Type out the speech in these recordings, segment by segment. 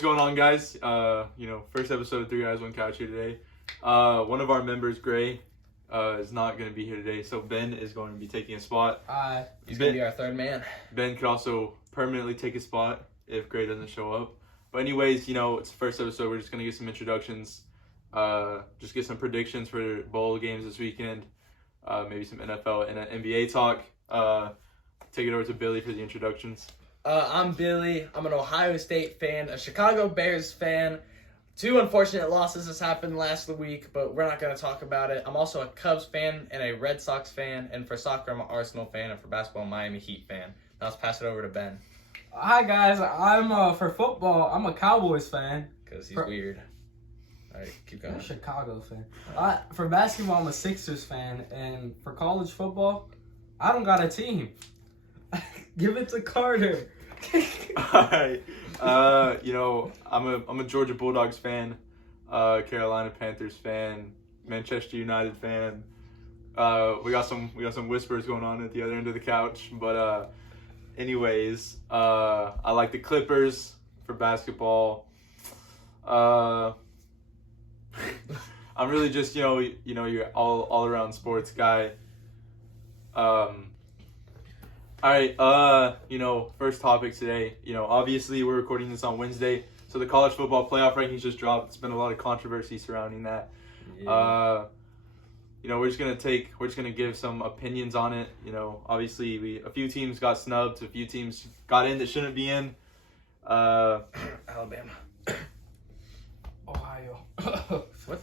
what's going on, guys? First episode of Three Guys, One Couch here today. One of our members, Gray, is not going to be here today, so Ben is going to be taking a spot. He's going to be our third man. Ben could also permanently take a spot if Gray doesn't show up. But anyways, it's the first episode. We're just going to get some introductions, just get some predictions for bowl games this weekend, maybe some NFL and NBA talk. Take it over to Billy for the introductions. I'm Billy. I'm an Ohio State fan, a Chicago Bears fan. 2 unfortunate losses has happened last week, but we're not going to talk about it. I'm also a Cubs fan and a Red Sox fan, and for soccer, I'm an Arsenal fan, and for basketball, I'm a Miami Heat fan. Now let's pass it over to Ben. Hi guys, I'm for football, I'm a Cowboys fan. Because he's weird. All right, keep going. I'm a Chicago fan. For basketball, I'm a Sixers fan, and for college football, I don't got a team. Give it to Carter. Alright. I'm a Georgia Bulldogs fan, Carolina Panthers fan, Manchester United fan. We got some whispers going on at the other end of the couch, but anyways, I like the Clippers for basketball. I'm really just you're all around sports guy. All right, first topic today. Obviously we're recording this on Wednesday, so the college football playoff rankings just dropped. It's been a lot of controversy surrounding that. Yeah. We're just gonna give some opinions on it. Obviously a few teams got snubbed, a few teams got in that shouldn't be in. Alabama. Ohio. What?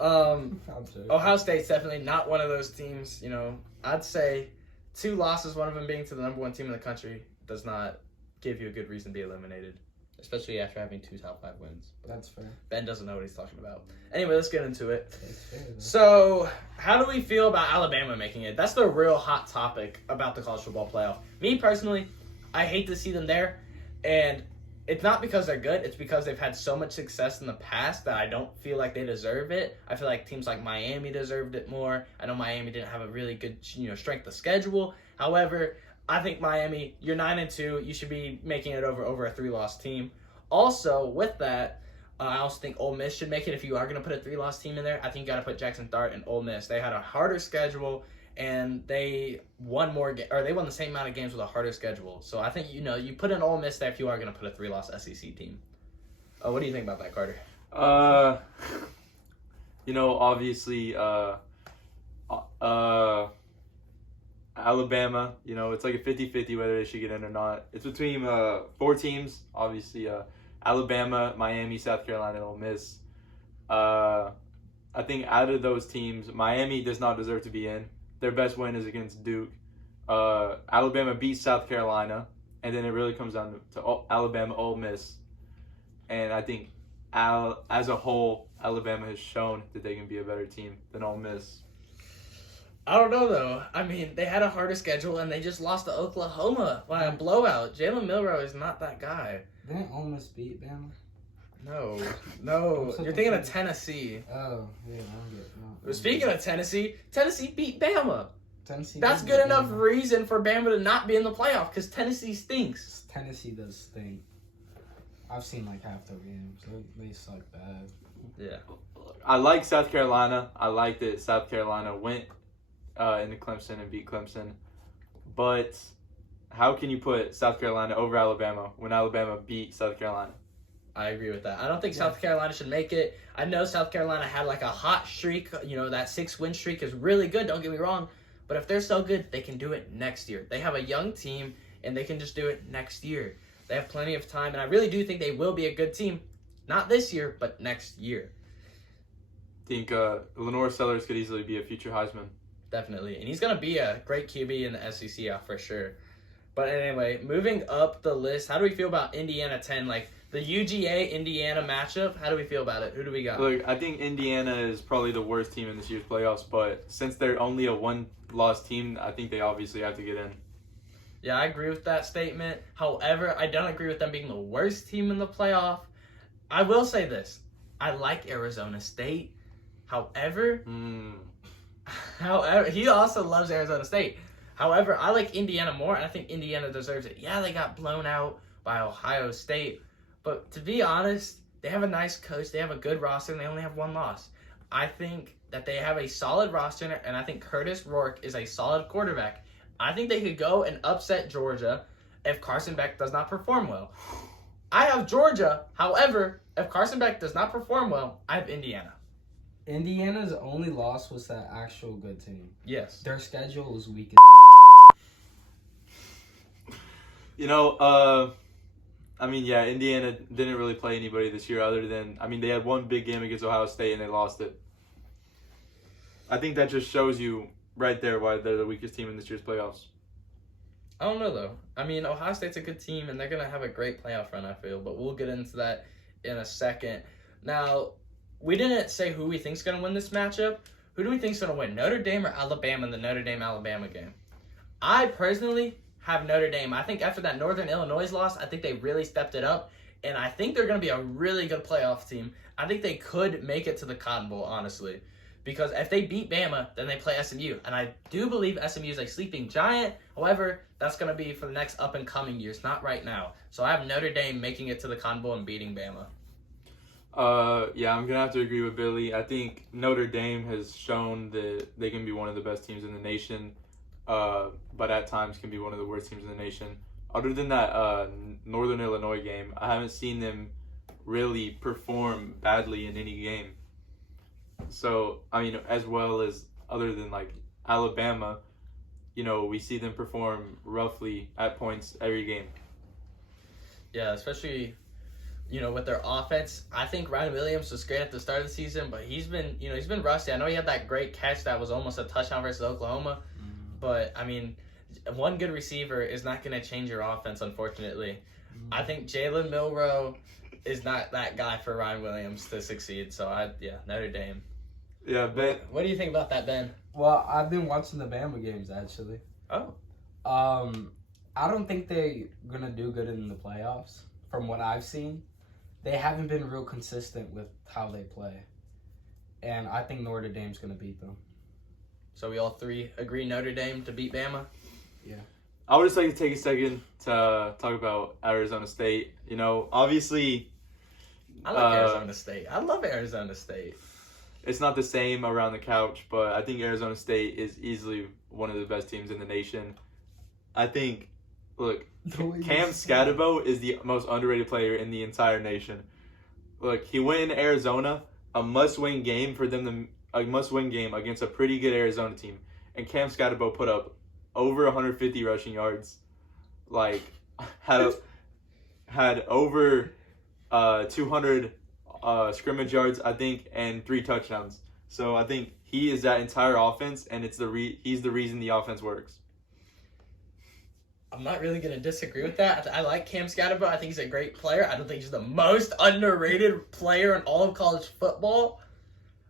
I'm sorry. Ohio State's definitely not one of those teams. I'd say 2 losses, one of them being to the number 1 team in the country, does not give you a good reason to be eliminated, especially after having 2 top 5 wins. That's fair. Ben doesn't know what he's talking about. Anyway, let's get into it. Fair, so, how do we feel about Alabama making it? That's the real hot topic about the college football playoff. Me, personally, I hate to see them there, and it's not because they're good. It's because they've had so much success in the past that I don't feel like they deserve it. I feel like teams like Miami deserved it more. I know Miami didn't have a really good, strength of schedule. However, I think Miami, you're 9-2. You should be making it over a 3-loss team. Also, with that, I also think Ole Miss should make it. If you are going to put a 3-loss team in there, I think you got to put Jackson Dart and Ole Miss. They had a harder schedule, and they won they won the same amount of games with a harder schedule. So I think you put in Ole Miss there if you are going to put a 3-loss SEC team. What do you think about that, Carter? Obviously, Alabama. It's like a 50-50 whether they should get in or not. It's between 4 teams. Obviously, Alabama, Miami, South Carolina, and Ole Miss. I think out of those teams, Miami does not deserve to be in. Their best win is against Duke. Alabama beats South Carolina, and then it really comes down to Alabama, Ole Miss. And I think as a whole, Alabama has shown that they can be a better team than Ole Miss. I don't know, though. I mean, they had a harder schedule, and they just lost to Oklahoma by a blowout. Jalen Milroe is not that guy. Didn't Ole Miss beat Bama? No. You're thinking of Tennessee. Oh, yeah. Speaking of Tennessee beat Bama. Tennessee. That's good enough reason for Bama to not be in the playoff because Tennessee stinks. Tennessee does stink. I've seen like half their games. They suck bad. Yeah. I like South Carolina. I like that South Carolina went into Clemson and beat Clemson. But how can you put South Carolina over Alabama when Alabama beat South Carolina? I agree with that. I don't think South Carolina should make it. I know South Carolina had like a hot streak. That 6-win streak is really good, don't get me wrong. But if they're so good, they can do it next year. They have a young team, and they can just do it next year. They have plenty of time, and I really do think they will be a good team. Not this year, but next year. I think Lenore Sellers could easily be a future Heisman. Definitely. And he's going to be a great QB in the SEC for sure. But anyway, moving up the list, how do we feel about Indiana 10? Like, the UGA-Indiana matchup, how do we feel about it? Who do we got? Look, I think Indiana is probably the worst team in this year's playoffs, but since they're only a 1-loss team, I think they obviously have to get in. Yeah, I agree with that statement. However, I don't agree with them being the worst team in the playoff. I will say this. I like Arizona State. However, he also loves Arizona State. However, I like Indiana more, and I think Indiana deserves it. Yeah, they got blown out by Ohio State, But to be honest, they have a nice coach. They have a good roster, and they only have one loss. I think that they have a solid roster, and I think Curtis Rourke is a solid quarterback. I think they could go and upset Georgia if Carson Beck does not perform well. I have Georgia. However, if Carson Beck does not perform well, I have Indiana. Indiana's only loss was that actual good team. Yes. Their schedule was weak as You know, I mean, yeah, Indiana didn't really play anybody this year other than, I mean, they had one big game against Ohio State and they lost it. I think that just shows you right there why they're the weakest team in this year's playoffs. I don't know, though. I mean, Ohio State's a good team, and they're going to have a great playoff run, I feel. But we'll get into that in a second. Now, we didn't say who we think's going to win this matchup. Who do we think's going to win, Notre Dame or Alabama in the Notre Dame-Alabama game? I personally have Notre Dame. I think after that Northern Illinois loss, I think they really stepped it up, and I think they're going to be a really good playoff team. I think they could make it to the Cotton Bowl, honestly, because if they beat Bama, then they play SMU, and I do believe SMU is a sleeping giant. However, that's going to be for the next up-and-coming years, not right now. So I have Notre Dame making it to the Cotton Bowl and beating Bama. Yeah, I'm going to have to agree with Billy. I think Notre Dame has shown that they can be one of the best teams in the nation. But at times can be one of the worst teams in the nation. Other than that Northern Illinois game, I haven't seen them really perform badly in any game. So, I mean, as well as other than like Alabama, you know, we see them perform roughly at points every game. Yeah, especially, you know, with their offense. I think Ryan Williams was great at the start of the season, but he's been rusty. I know he had that great catch that was almost a touchdown versus Oklahoma. But, I mean, one good receiver is not going to change your offense, unfortunately. I think Jalen Milroe is not that guy for Ryan Williams to succeed. So, Notre Dame. Yeah, Ben. What do you think about that, Ben? Well, I've been watching the Bama games, actually. Oh. I don't think they're going to do good in the playoffs, from what I've seen. They haven't been real consistent with how they play. And I think Notre Dame's going to beat them. So we all three agree Notre Dame to beat Bama? Yeah. I would just like to take a second to talk about Arizona State. You know, obviously, I like Arizona State. I love Arizona State. it's not the same around the couch, but I think Arizona State is easily one of the best teams in the nation. I think, look, Cam Scatterbo is the most underrated player in the entire nation. Look, he went into Arizona, a must-win game for them, a must-win game against a pretty good Arizona team, and Cam Scatterbo put up over 150 rushing yards, like had over 200 scrimmage yards, I think, and 3 touchdowns. So I think he is that entire offense, and it's he's the reason the offense works. I'm not really going to disagree with that. I like Cam Scatterbo. I think he's a great player. I don't think he's the most underrated player in all of college football.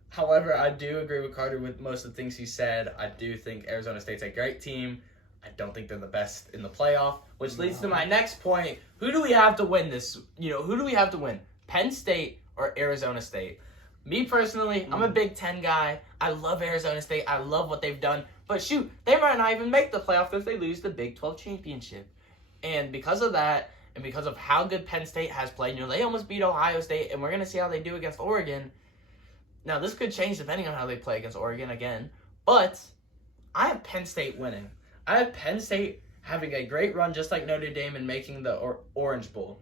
However, I do agree with Carter with most of the things he said. I do think Arizona State's a great team. I don't think they're the best in the playoff, which leads to my next point. Who do we have to win this? Who do we have to win? Penn State or Arizona State? Me personally, I'm a Big Ten guy. I love Arizona State. I love what they've done. But shoot, they might not even make the playoff if they lose the Big 12 championship. And because of that, and because of how good Penn State has played, they almost beat Ohio State, and we're going to see how they do against Oregon. Now, this could change depending on how they play against Oregon again. But I have Penn State winning. I have Penn State having a great run just like Notre Dame and making the Orange Bowl.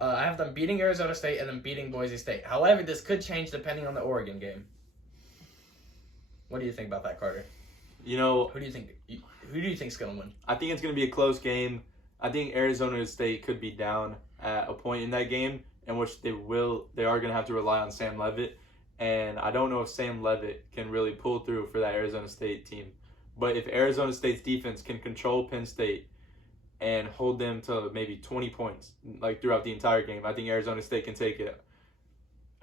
I have them beating Arizona State and then beating Boise State. However, this could change depending on the Oregon game. What do you think about that, Carter? Who do you think? Who do you think's gonna win? I think it's gonna be a close game. I think Arizona State could be down at a point in that game, in which they are gonna have to rely on Sam Leavitt, and I don't know if Sam Leavitt can really pull through for that Arizona State team. But if Arizona State's defense can control Penn State and hold them to maybe 20 points like throughout the entire game, I think Arizona State can take it.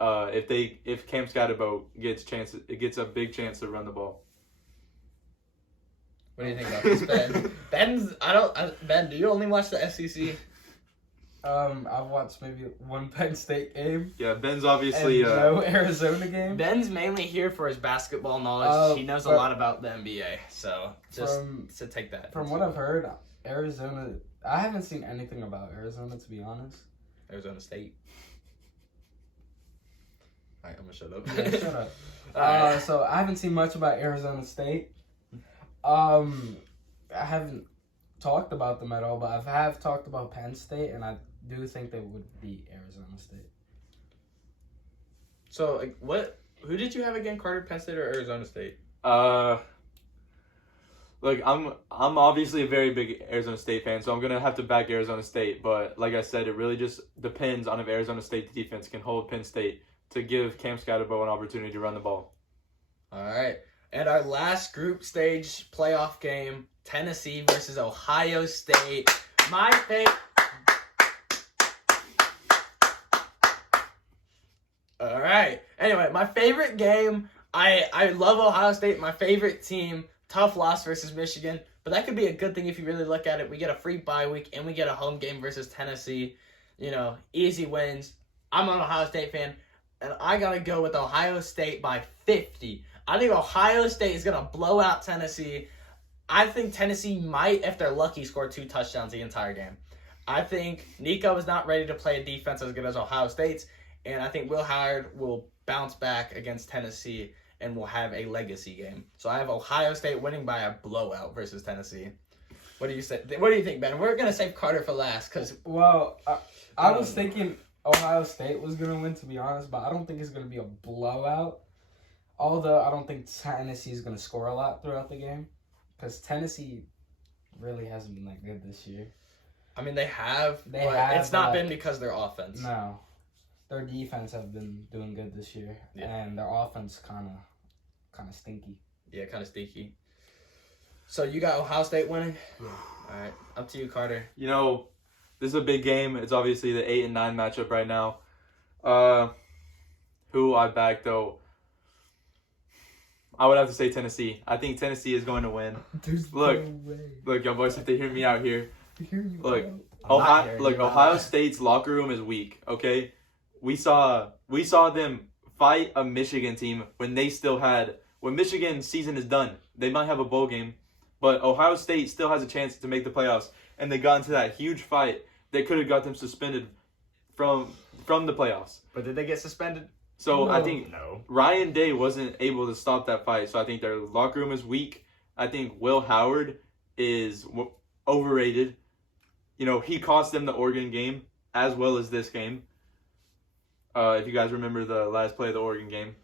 If Cam Scatterbo gets a big chance to run the ball. What do you think about this, Ben? Ben, do you only watch the SEC? I've watched maybe one Penn State game. Yeah, Ben's obviously and no Arizona game. Ben's mainly here for his basketball knowledge. He knows a lot about the NBA, so to take that. From what I've heard, Arizona. I haven't seen anything about Arizona, to be honest. Arizona State. All right, I'm gonna shut up. Yeah, shut up. Alright. So I haven't seen much about Arizona State. I haven't talked about them at all, but I have talked about Penn State, and I do think they would beat Arizona State. So, like, who did you have again, Carter? Penn State or Arizona State? Look, I'm obviously a very big Arizona State fan, so I'm gonna have to back Arizona State. But like I said, it really just depends on if Arizona State defense can hold Penn State to give Cam Scatterbo an opportunity to run the ball. All right. And our last group stage playoff game, Tennessee versus Ohio State. My favorite. All right. Anyway, my favorite game. I love Ohio State. My favorite team. Tough loss versus Michigan. But that could be a good thing if you really look at it. We get a free bye week and we get a home game versus Tennessee. You know, easy wins. I'm an Ohio State fan. And I got to go with Ohio State by 50. I think Ohio State is going to blow out Tennessee. I think Tennessee might, if they're lucky, score 2 touchdowns the entire game. I think Nico is not ready to play a defense as good as Ohio State's. And I think Will Howard will bounce back against Tennessee and will have a legacy game. So I have Ohio State winning by a blowout versus Tennessee. What do you say? What do you think, Ben? We're going to save Carter for last because... Well, I was thinking Ohio State was going to win, to be honest, but I don't think it's going to be a blowout. Although I don't think Tennessee is going to score a lot throughout the game because Tennessee really hasn't been that good this year. I mean, they have, but it's not been because of their offense. No. Their defense have been doing good this year, and their offense kind of stinky. Yeah, kind of stinky. So you got Ohio State winning? Yeah. All right, up to you, Carter. You know, this is a big game. It's obviously the 8 and 9 matchup right now. Who I back though? I would have to say Tennessee. I think Tennessee is going to win. Look, y'all boys have to hear me out here. Look, Ohio State's locker room is weak. Okay, we saw them fight a Michigan team when Michigan's season is done. They might have a bowl game, but Ohio State still has a chance to make the playoffs, and they got into that huge fight that could have got them suspended from the playoffs. But did they get suspended? So No. I think Ryan Day wasn't able to stop that fight. So I think their locker room is weak. I think Will Howard is overrated. You know, he cost them the Oregon game as well as this game. If you guys remember the last play of the Oregon game.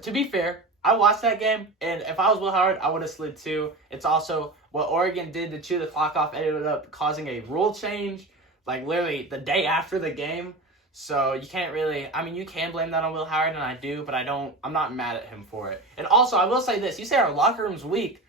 To be fair, I watched that game, and if I was Will Howard, I would have slid too. It's also what Oregon did to chew the clock off ended up causing a rule change, like literally the day after the game. So you can't really, I mean, you can blame that on Will Howard, and I do, but I'm not mad at him for it. And also, I will say this, you say our locker room's weak,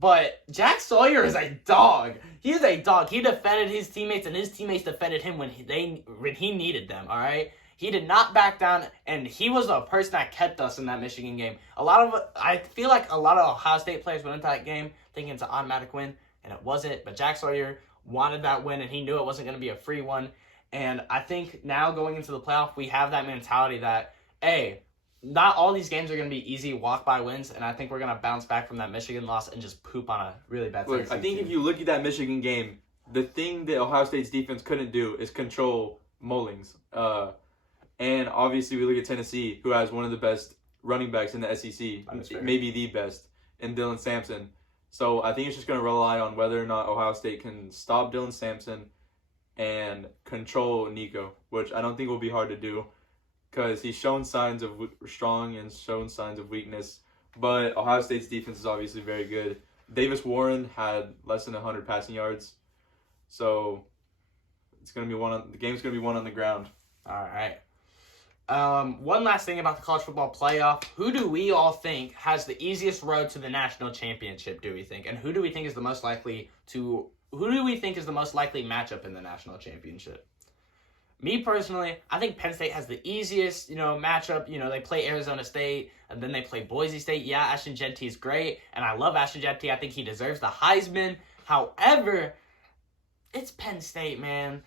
but Jack Sawyer is a dog. He is a dog. He defended his teammates, and his teammates defended him when he needed them, all right? He did not back down, and he was a person that kept us in that Michigan game. I feel like a lot of Ohio State players went into that game thinking it's an automatic win, and it wasn't, but Jack Sawyer wanted that win, and he knew it wasn't going to be a free one. And I think now going into the playoff, we have that mentality that, hey, not all these games are going to be easy walk-by wins, and I think we're going to bounce back from that Michigan loss and just poop on a really bad Look, I think if you look at that Michigan game, the thing that Ohio State's defense couldn't do is control Mullings. And obviously we look at Tennessee, who has one of the best running backs in the SEC, maybe the best, in Dylan Sampson. So I think it's just going to rely on whether or not Ohio State can stop Dylan Sampson and control Nico, which I don't think will be hard to do because he's shown signs of strong and shown signs of weakness. But Ohio State's defense is obviously very good. Davis Warren had less than 100 passing yards, so the game's gonna be won on the ground. All right. One last thing about the college football playoff. Who do we all think has the easiest road to the national championship, do we think? And who do we think is the most likely matchup in the national championship? Me personally, I think Penn State has the easiest, matchup. They play Arizona State, and then they play Boise State. Yeah, Ashton Jeanty is great, and I love Ashton Jeanty. I think he deserves the Heisman. However, it's Penn State, man.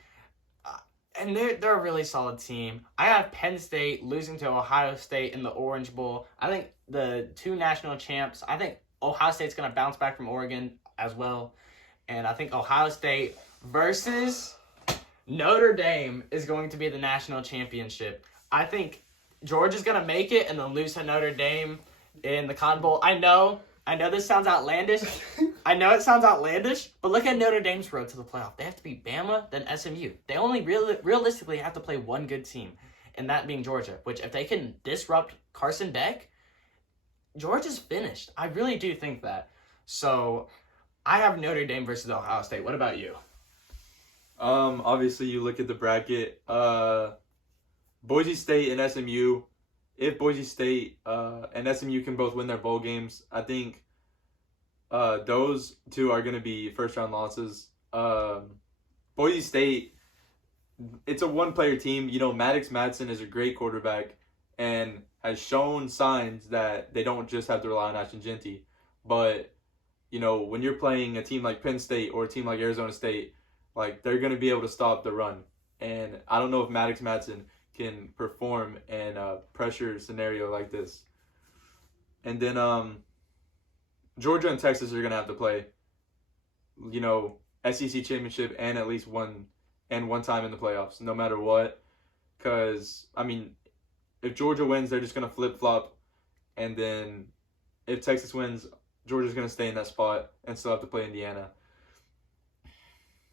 And they're a really solid team. I have Penn State losing to Ohio State in the Orange Bowl. I think the two national champs, I think Ohio State's going to bounce back from Oregon as well. And I think Ohio State versus Notre Dame is going to be the national championship. I think Georgia's going to make it and then lose to Notre Dame in the Cotton Bowl. I know this sounds outlandish. I know it sounds outlandish, but look at Notre Dame's road to the playoff. They have to beat Bama, then SMU. They only realistically have to play one good team, and that being Georgia, which if they can disrupt Carson Beck, Georgia's finished. I really do think that. So I have Notre Dame versus Ohio State. What about you? Obviously you look at the bracket. Boise State and SMU. If Boise State and SMU can both win their bowl games, I think those two are going to be first-round losses. Boise State, it's a one-player team. You know, Maddox Madsen is a great quarterback and has shown signs that they don't just have to rely on Ashton Genty. But, you know, when you're playing a team like Penn State or a team like Arizona State, like, they're going to be able to stop the run. And I don't know if Maddox Madsen can perform in a pressure scenario like this. And then Georgia and Texas are going to have to play, you know, SEC championship and at least one time in the playoffs, no matter what. Because, I mean, if Georgia wins, they're just going to flip-flop. And then if Texas wins, Georgia's going to stay in that spot and still have to play Indiana.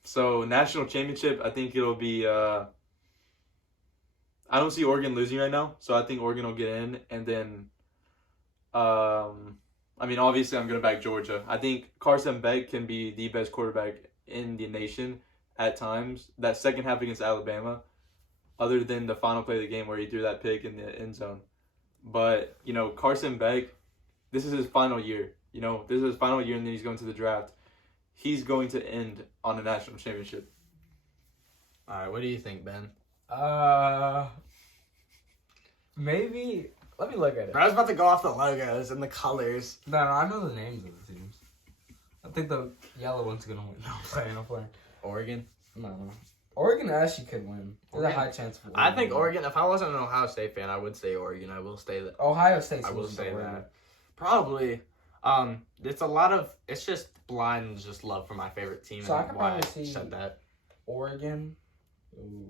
So, national championship, I think it'll be... I don't see Oregon losing right now, so I think Oregon will get in. And then, I mean, obviously I'm going to back Georgia. I think Carson Beck can be the best quarterback in the nation at times. That second half against Alabama, other than the final play of the game where he threw that pick in the end zone. But, you know, Carson Beck, this is his final year. You know, this is his final year, and then he's going to the draft. He's going to end on a national championship. All right, what do you think, Ben? Maybe. Let me look at it. I was about to go off the logos and the colors. No, I know the names of the teams. I think the yellow one's gonna win. No, I'm playing. Oregon? No. Oregon actually could win. There's a high chance for Oregon. I think Oregon, if I wasn't an Ohio State fan, I would say Oregon. I will say that. Ohio State's I will losing say to Oregon. that. Probably. It's just blind just love for my favorite team. So I and could why probably see said that. Oregon. Ooh.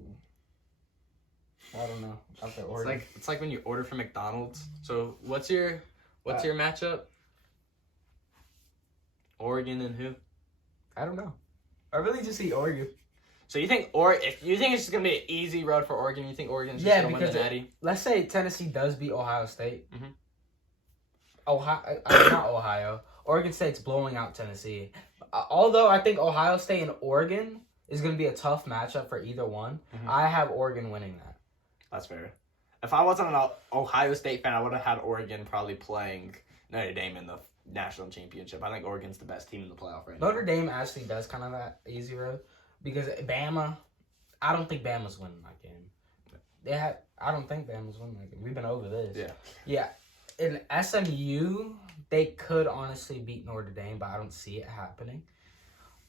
I don't know. After Oregon. It's like when you order from McDonald's. So what's your matchup? Oregon and who? I don't know. I really just see Oregon. So you think if you think it's just gonna be an easy road for Oregon, you think Oregon's just gonna win the Natty? Let's say Tennessee does beat Ohio State. Mm-hmm. Not Ohio. Oregon State's blowing out Tennessee. Although I think Ohio State and Oregon is going to be a tough matchup for either one, I have Oregon winning that. That's fair. If I wasn't an Ohio State fan, I would have had Oregon probably playing Notre Dame in the national championship. I think Oregon's the best team in the playoff right now. Notre Dame actually does kind of that easy road because Bama, I don't think Bama's winning that game. I don't think Bama's winning that game. We've been over this. Yeah. In SMU, they could honestly beat Notre Dame, but I don't see it happening.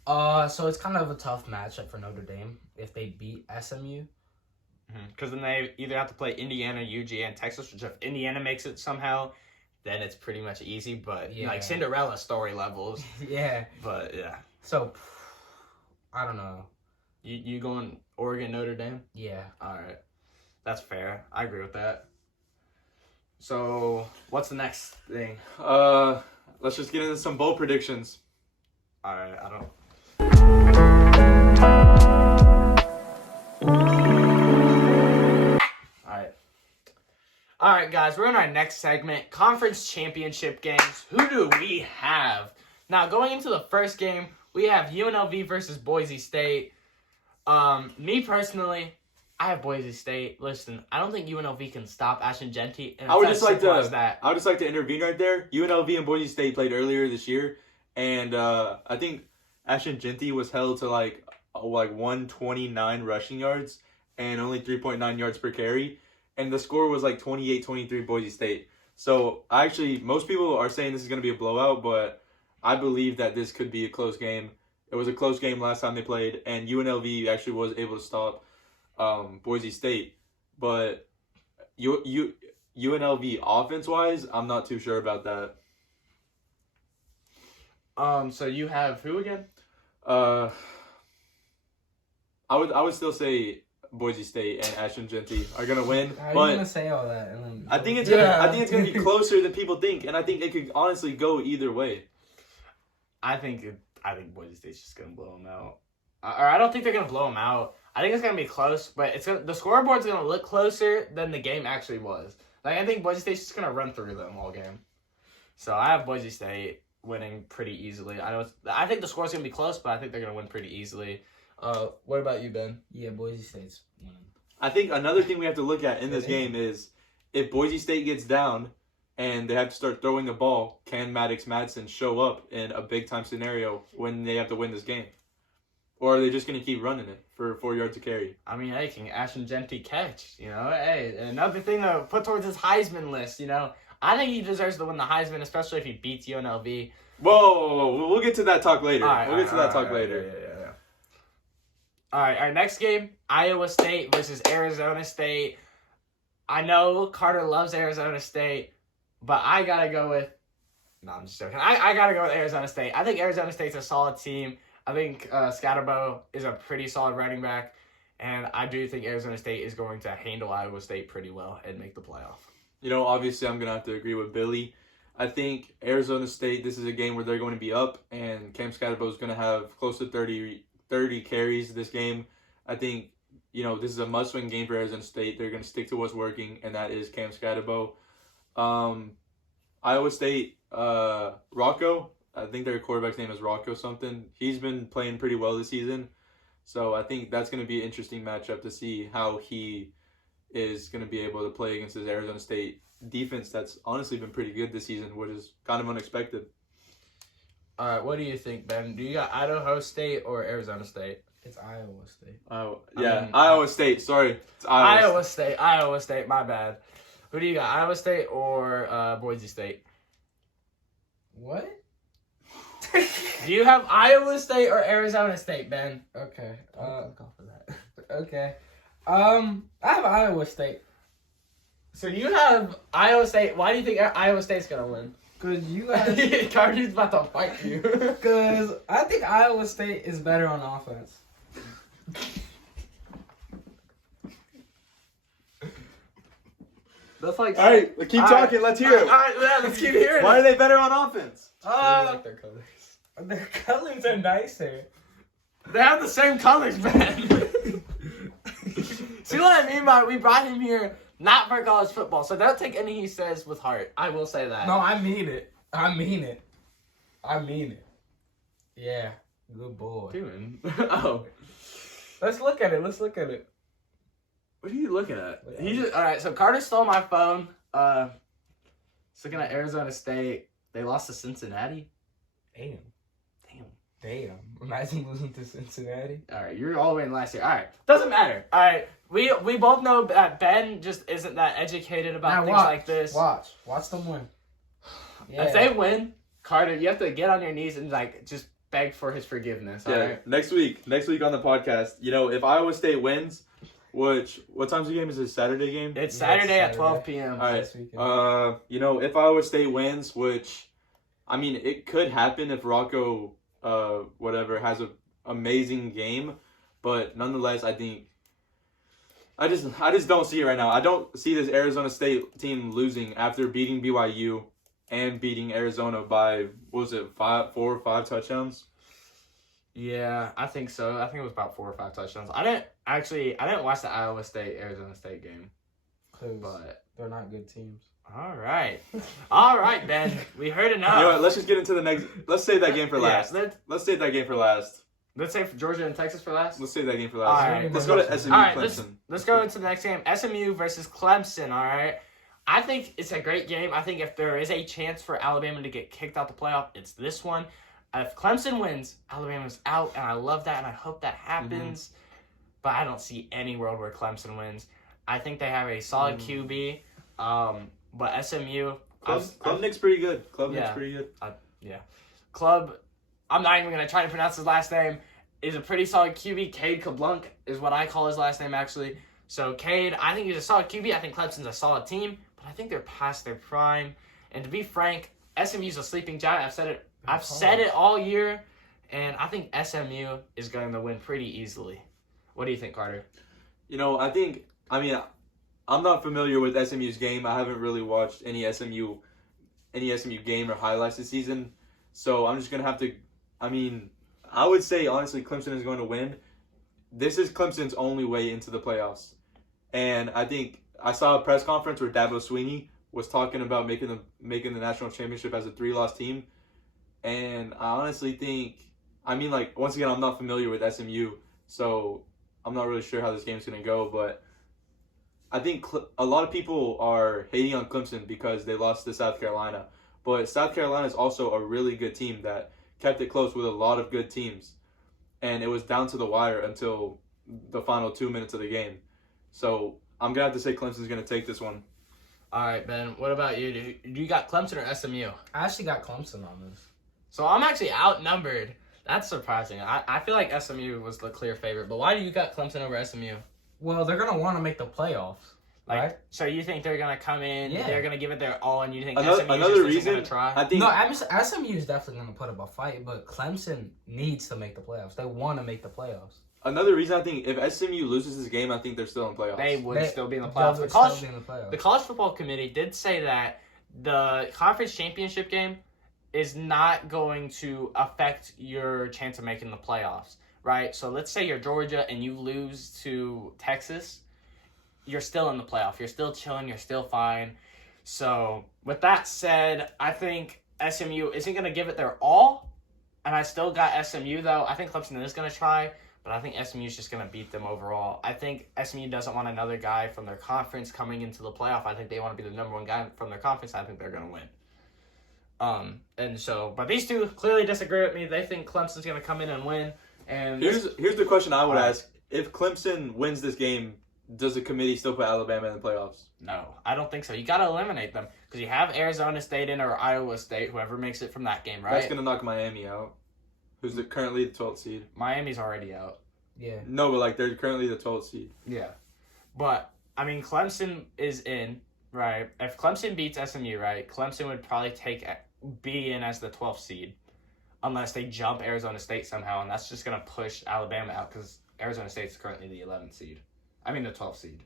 So it's kind of a tough matchup for Notre Dame if they beat SMU. Because then they either have to play Indiana, UGA, and Texas, which if Indiana makes it somehow, then it's pretty much easy. But like Cinderella story levels. Yeah. But yeah. So I don't know. You going Oregon, Notre Dame? Yeah. All right. That's fair. I agree with that. So what's the next thing? Let's just get into some bowl predictions. All right. I don't. All right, guys, we're in our next segment, conference championship games. Who do we have? Now, going into the first game, we have UNLV versus Boise State. Me personally, I have Boise State. Listen, I don't think UNLV can stop Ashton Genty. And I would just like to intervene right there. UNLV and Boise State played earlier this year, and I think Ashton Genty was held to like 129 rushing yards and only 3.9 yards per carry. And the score was like 28-23 Boise State. So, most people are saying this is going to be a blowout, but I believe that this could be a close game. It was a close game last time they played, and UNLV actually was able to stop Boise State. But UNLV offense-wise, I'm not too sure about that. So you have who again? I would still say Boise State and Ashton Genty are gonna win. How are but you gonna say all that? And then I think it's gonna be closer than people think, and I think it could honestly go either way. I think Boise State's just gonna blow them out. Or I don't think they're gonna blow them out. I think it's gonna be close, but the scoreboard's gonna look closer than the game actually was. Like I think Boise State's just gonna run through them all game. So I have Boise State winning pretty easily. I think the score's gonna be close, but I think they're gonna win pretty easily. What about you, Ben? Yeah, Boise State's winning. I think another thing we have to look at in this game is if Boise State gets down and they have to start throwing the ball, can Maddox Madsen show up in a big-time scenario when they have to win this game? Or are they just going to keep running it for 4 yards to carry? I mean, hey, can Ashton Genty catch? You know, hey, another thing to put towards his Heisman list, you know. I think he deserves to win the Heisman, especially if he beats UNLV. Whoa, we'll get to that talk later. We'll get to that talk later. Yeah. All right, our next game, Iowa State versus Arizona State. I know Carter loves Arizona State, but I got to go with... No, I'm just joking. I got to go with Arizona State. I think Arizona State's a solid team. I think Scatterbo is a pretty solid running back, and I do think Arizona State is going to handle Iowa State pretty well and make the playoff. You know, obviously I'm going to have to agree with Billy. I think Arizona State, this is a game where they're going to be up, and Cam Scatterbo is going to have close to 30 carries this game. I think, you know, this is a must-win game for Arizona State. They're going to stick to what's working, and that is Cam Scatterbo. Iowa State, Rocco, I think their quarterback's name is Rocco something. He's been playing pretty well this season. So I think that's going to be an interesting matchup to see how he is going to be able to play against his Arizona State defense that's honestly been pretty good this season, which is kind of unexpected. All right, what do you think, Ben? Do you got Idaho State or Arizona State? It's Iowa State. Oh, yeah, Iowa State. Sorry. It's Iowa State, my bad. Who do you got, Iowa State or Boise State? What? Do you have Iowa State or Arizona State, Ben? Okay. Go for that. Okay. I have Iowa State. So you have Iowa State. Why do you think Iowa State's going to win? Because you guys... Carter's about to fight you. Because I think Iowa State is better on offense. That's like... All right, keep talking. Let's hear it. All right, yeah, let's keep hearing Why it. are they better on offense? I like their colors. Their colors are nicer. They have the same colors, man. See what I mean by we brought him here not for college football, so don't take anything he says with heart. I will say that. No, I mean it. Yeah, good boy. Doing? Oh. Let's look at it. What are you looking at? All right, so Carter stole my phone. He's looking at Arizona State. They lost to Cincinnati. Damn. Imagine losing to Cincinnati. All right, you're all the way in last year. All right, doesn't matter. All right, we both know that Ben just isn't that educated about things like this. Watch them win. Yeah. If they win, Carter, you have to get on your knees and like just beg for his forgiveness. Yeah, all right? next week on the podcast, you know, if Iowa State wins, what time's the game? Is it a Saturday game? It's Saturday at 12 p.m. All right. You know, if Iowa State wins, which, I mean, it could happen if Rocco, has an amazing game, but nonetheless, I think I just don't see it right now. I don't see this Arizona State team losing after beating BYU and beating Arizona by, 4 or 5 touchdowns? Yeah, I think so. I think it was about 4 or 5 touchdowns. I didn't watch the Iowa State Arizona State game, but they're not good teams. All right, Ben. We heard enough. You know what? Let's just get into the next. Let's save that game for last. Let's save that game for last. Let's save Georgia and Texas for last. Let's save that game for last. All right. Let's go to SMU. All right, Clemson. let's go into the next game. SMU versus Clemson. All right. I think it's a great game. I think if there is a chance for Alabama to get kicked out the playoff, it's this one. If Clemson wins, Alabama's out, and I love that, and I hope that happens. But I don't see any world where Clemson wins. I think they have a solid QB. But SMU... Klubnik's pretty good. Klubnik's pretty good. Club, I'm not even going to try to pronounce his last name, is a pretty solid QB. Cade Kablunk is what I call his last name, actually. So, Cade, I think he's a solid QB. I think Clemson's a solid team, but I think they're past their prime. And to be frank, SMU's a sleeping giant. I've said it all year, and I think SMU is going to win pretty easily. What do you think, Carter? I'm not familiar with SMU's game. I haven't really watched any SMU game or highlights this season. So I'm just going to have to, I would say, honestly, Clemson is going to win. This is Clemson's only way into the playoffs. And I think I saw a press conference where Dabo Swinney was talking about making the national championship as a 3-loss team. And I honestly think, once again, I'm not familiar with SMU, so I'm not really sure how this game's going to go. But I think a lot of people are hating on Clemson because they lost to South Carolina. But South Carolina is also a really good team that kept it close with a lot of good teams. And it was down to the wire until the final 2 minutes of the game. So I'm going to have to say Clemson's going to take this one. All right, Ben, what about you? Do you got Clemson or SMU? I actually got Clemson on this. So I'm actually outnumbered. That's surprising. I feel like SMU was the clear favorite, but why do you got Clemson over SMU? Well, they're going to want to make the playoffs, right? So you think they're going to come in, Yeah. they're going to give it their all, and you think Another SMU reason, going to try? I think... No, SMU is definitely going to put up a fight, but Clemson needs to make the playoffs. They want to make the playoffs. Another reason, I think, if SMU loses this game, I think they're still in playoffs. They would still be in the They playoffs. would still be in the playoffs. The College Football Committee did say that the conference championship game is not going to affect your chance of making the playoffs, right? So let's say you're Georgia and you lose to Texas, you're still in the playoff. You're still chilling. You're still fine. So with that said, I think SMU isn't going to give it their all, and I still got SMU, though. I think Clemson is going to try, but I think SMU is just going to beat them overall. I think SMU doesn't want another guy from their conference coming into the playoff. I think they want to be the number one guy from their conference. I think they're going to win. But these two clearly disagree with me. They think Clemson's going to come in and win. And here's the question I would ask: if Clemson wins this game, does the committee still put Alabama in the playoffs? No, I don't think so. You got to eliminate them because you have Arizona State in or Iowa State, whoever makes it from that game, right? That's going to knock Miami out, who's currently the 12th seed. Miami's already out. Yeah. No, but they're currently the 12th seed. Yeah. But, Clemson is in, right? If Clemson beats SMU, right, Clemson would probably be in as the 12th seed unless they jump Arizona State somehow, and that's just going to push Alabama out because Arizona State's currently the 11th seed. The 12th seed.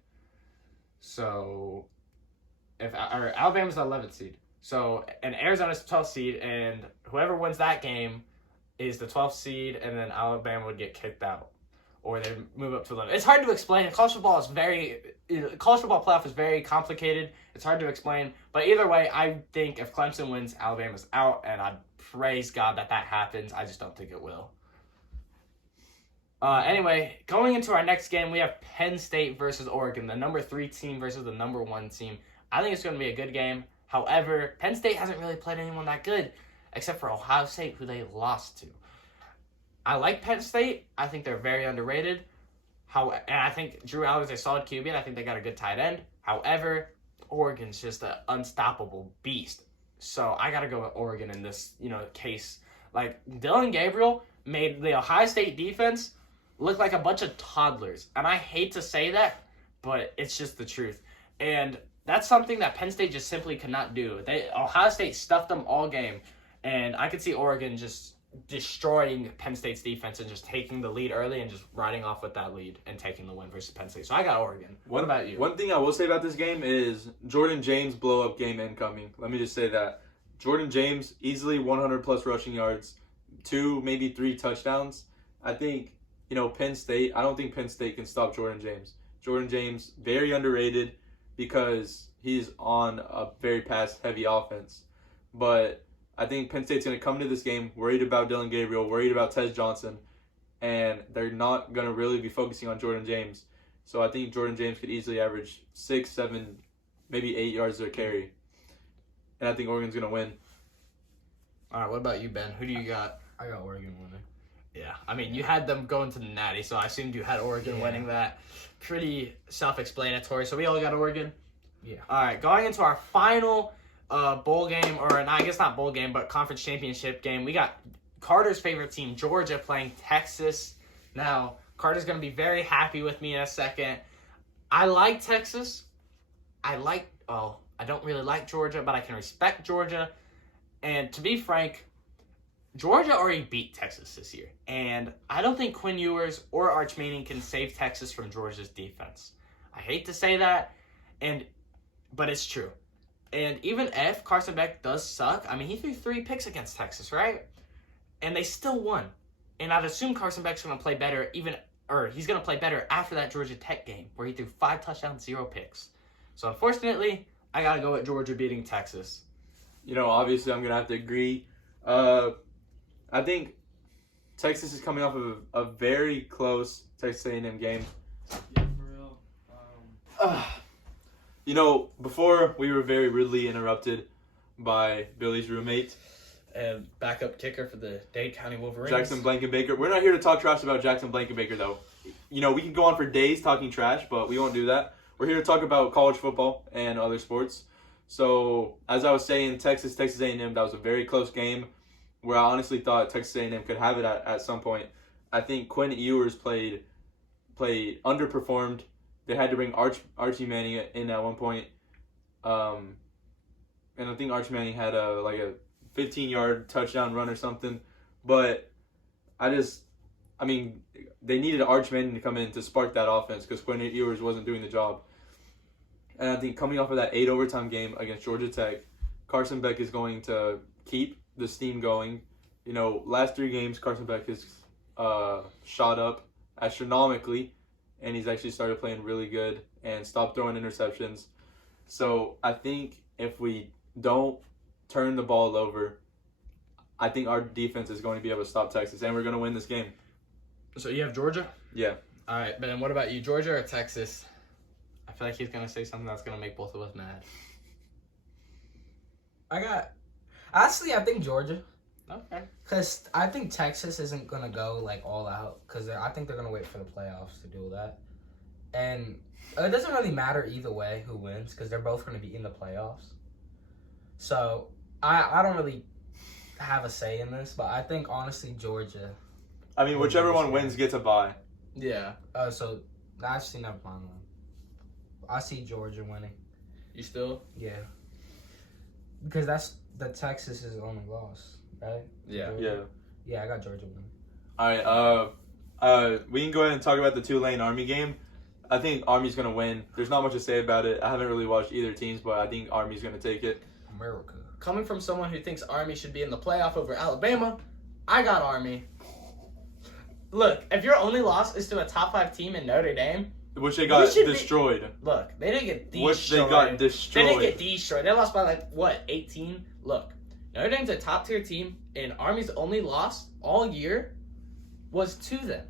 So, Alabama's the 11th seed. So, and Arizona's the 12th seed, and whoever wins that game is the 12th seed, and then Alabama would get kicked out. Or they move up to 11. It's hard to explain. College football playoff is very complicated. It's hard to explain. But either way, I think if Clemson wins, Alabama's out, and I praise God that happens. I just don't think it will. Anyway, going into our next game, we have Penn State versus Oregon, the number 3 team versus the number 1 team. I think it's going to be a good game. However, Penn State hasn't really played anyone that good, except for Ohio State, who they lost to. I like Penn State. I think they're very underrated. And I think Drew Allen's a solid QB, and I think they got a good tight end. However, Oregon's just an unstoppable beast. So I got to go with Oregon in this, case. Dylan Gabriel made the Ohio State defense look like a bunch of toddlers. And I hate to say that, but it's just the truth. And that's something that Penn State just simply could not do. Ohio State stuffed them all game. And I could see Oregon just destroying Penn State's defense and just taking the lead early and just riding off with that lead and taking the win versus Penn State. So I got Oregon. What about you? One thing I will say about this game is Jordan James blow-up game incoming. Let me just say that. Jordan James, easily 100-plus rushing yards, 2, maybe 3 touchdowns. I think, Penn State, I don't think Penn State can stop Jordan James. Jordan James, very underrated because he's on a very pass-heavy offense. But I think Penn State's going to come to this game worried about Dylan Gabriel, worried about Tez Johnson, and they're not going to really be focusing on Jordan James. So I think Jordan James could easily average 6, 7, maybe 8 yards a carry. And I think Oregon's going to win. All right, what about you, Ben? Who do you got? I got Oregon winning. Yeah, you had them going to the Natty, so I assumed you had Oregon winning that. Pretty self-explanatory. So we all got Oregon? Yeah. All right, going into our final bowl game, I guess not bowl game, but conference championship game. We got Carter's favorite team, Georgia, playing Texas. Now, Carter's going to be very happy with me in a second. I like Texas. I don't really like Georgia, but I can respect Georgia. And to be frank, Georgia already beat Texas this year, and I don't think Quinn Ewers or Arch Manning can save Texas from Georgia's defense. I hate to say that, but it's true. And even if Carson Beck does suck, I mean, he threw 3 picks against Texas, right? And they still won. And I'd assume Carson Beck's going to play better he's going to play better after that Georgia Tech game where he threw 5 touchdowns, 0 picks. So unfortunately, I got to go with Georgia beating Texas. Obviously I'm going to have to agree. I think Texas is coming off of a very close Texas A&M game. Yeah, for real. Before we were very rudely interrupted by Billy's roommate. And backup kicker for the Dade County Wolverines. Jackson Blankenbaker. We're not here to talk trash about Jackson Blankenbaker, though. We can go on for days talking trash, but we won't do that. We're here to talk about college football and other sports. So, as I was saying, Texas A&M, that was a very close game where I honestly thought Texas A&M could have it at some point. I think Quinn Ewers played underperformed. They had to bring Archie Manning in at one point. And I think Archie Manning had a 15-yard touchdown run or something. But they needed Arch Manning to come in to spark that offense because Quinn Ewers wasn't doing the job. And I think coming off of that 8 overtime game against Georgia Tech, Carson Beck is going to keep the steam going. Last 3 games, Carson Beck has shot up astronomically, and he's actually started playing really good and stopped throwing interceptions. So I think if we don't turn the ball over, I think our defense is going to be able to stop Texas, and we're going to win this game. So you have Georgia? Yeah. All right, but then what about you, Georgia or Texas? I feel like he's going to say something that's going to make both of us mad. I think Georgia. Okay. Because I think Texas isn't going to go, all out. Because I think they're going to wait for the playoffs to do that. And it doesn't really matter either way who wins. Because they're both going to be in the playoffs. So, I don't really have a say in this. But I think, honestly, Georgia. Whichever one wins gets a bye. Yeah. So, actually, never mind. I see Georgia winning. You still? Yeah. Because that's the Texas's only loss, right? Yeah. Georgia? Yeah. Yeah, I got Georgia winning. All right. We can go ahead and talk about the Tulane Army game. I think Army's going to win. There's not much to say about it. I haven't really watched either teams, but I think Army's going to take it. America. Coming from someone who thinks Army should be in the playoff over Alabama, I got Army. Look, if your only loss is to a top 5 team in Notre Dame, which they got destroyed. Look, they didn't get destroyed. Which they got destroyed. They didn't get destroyed. They lost by 18? Look, Notre Dame's a top tier team, and Army's only loss all year was to them.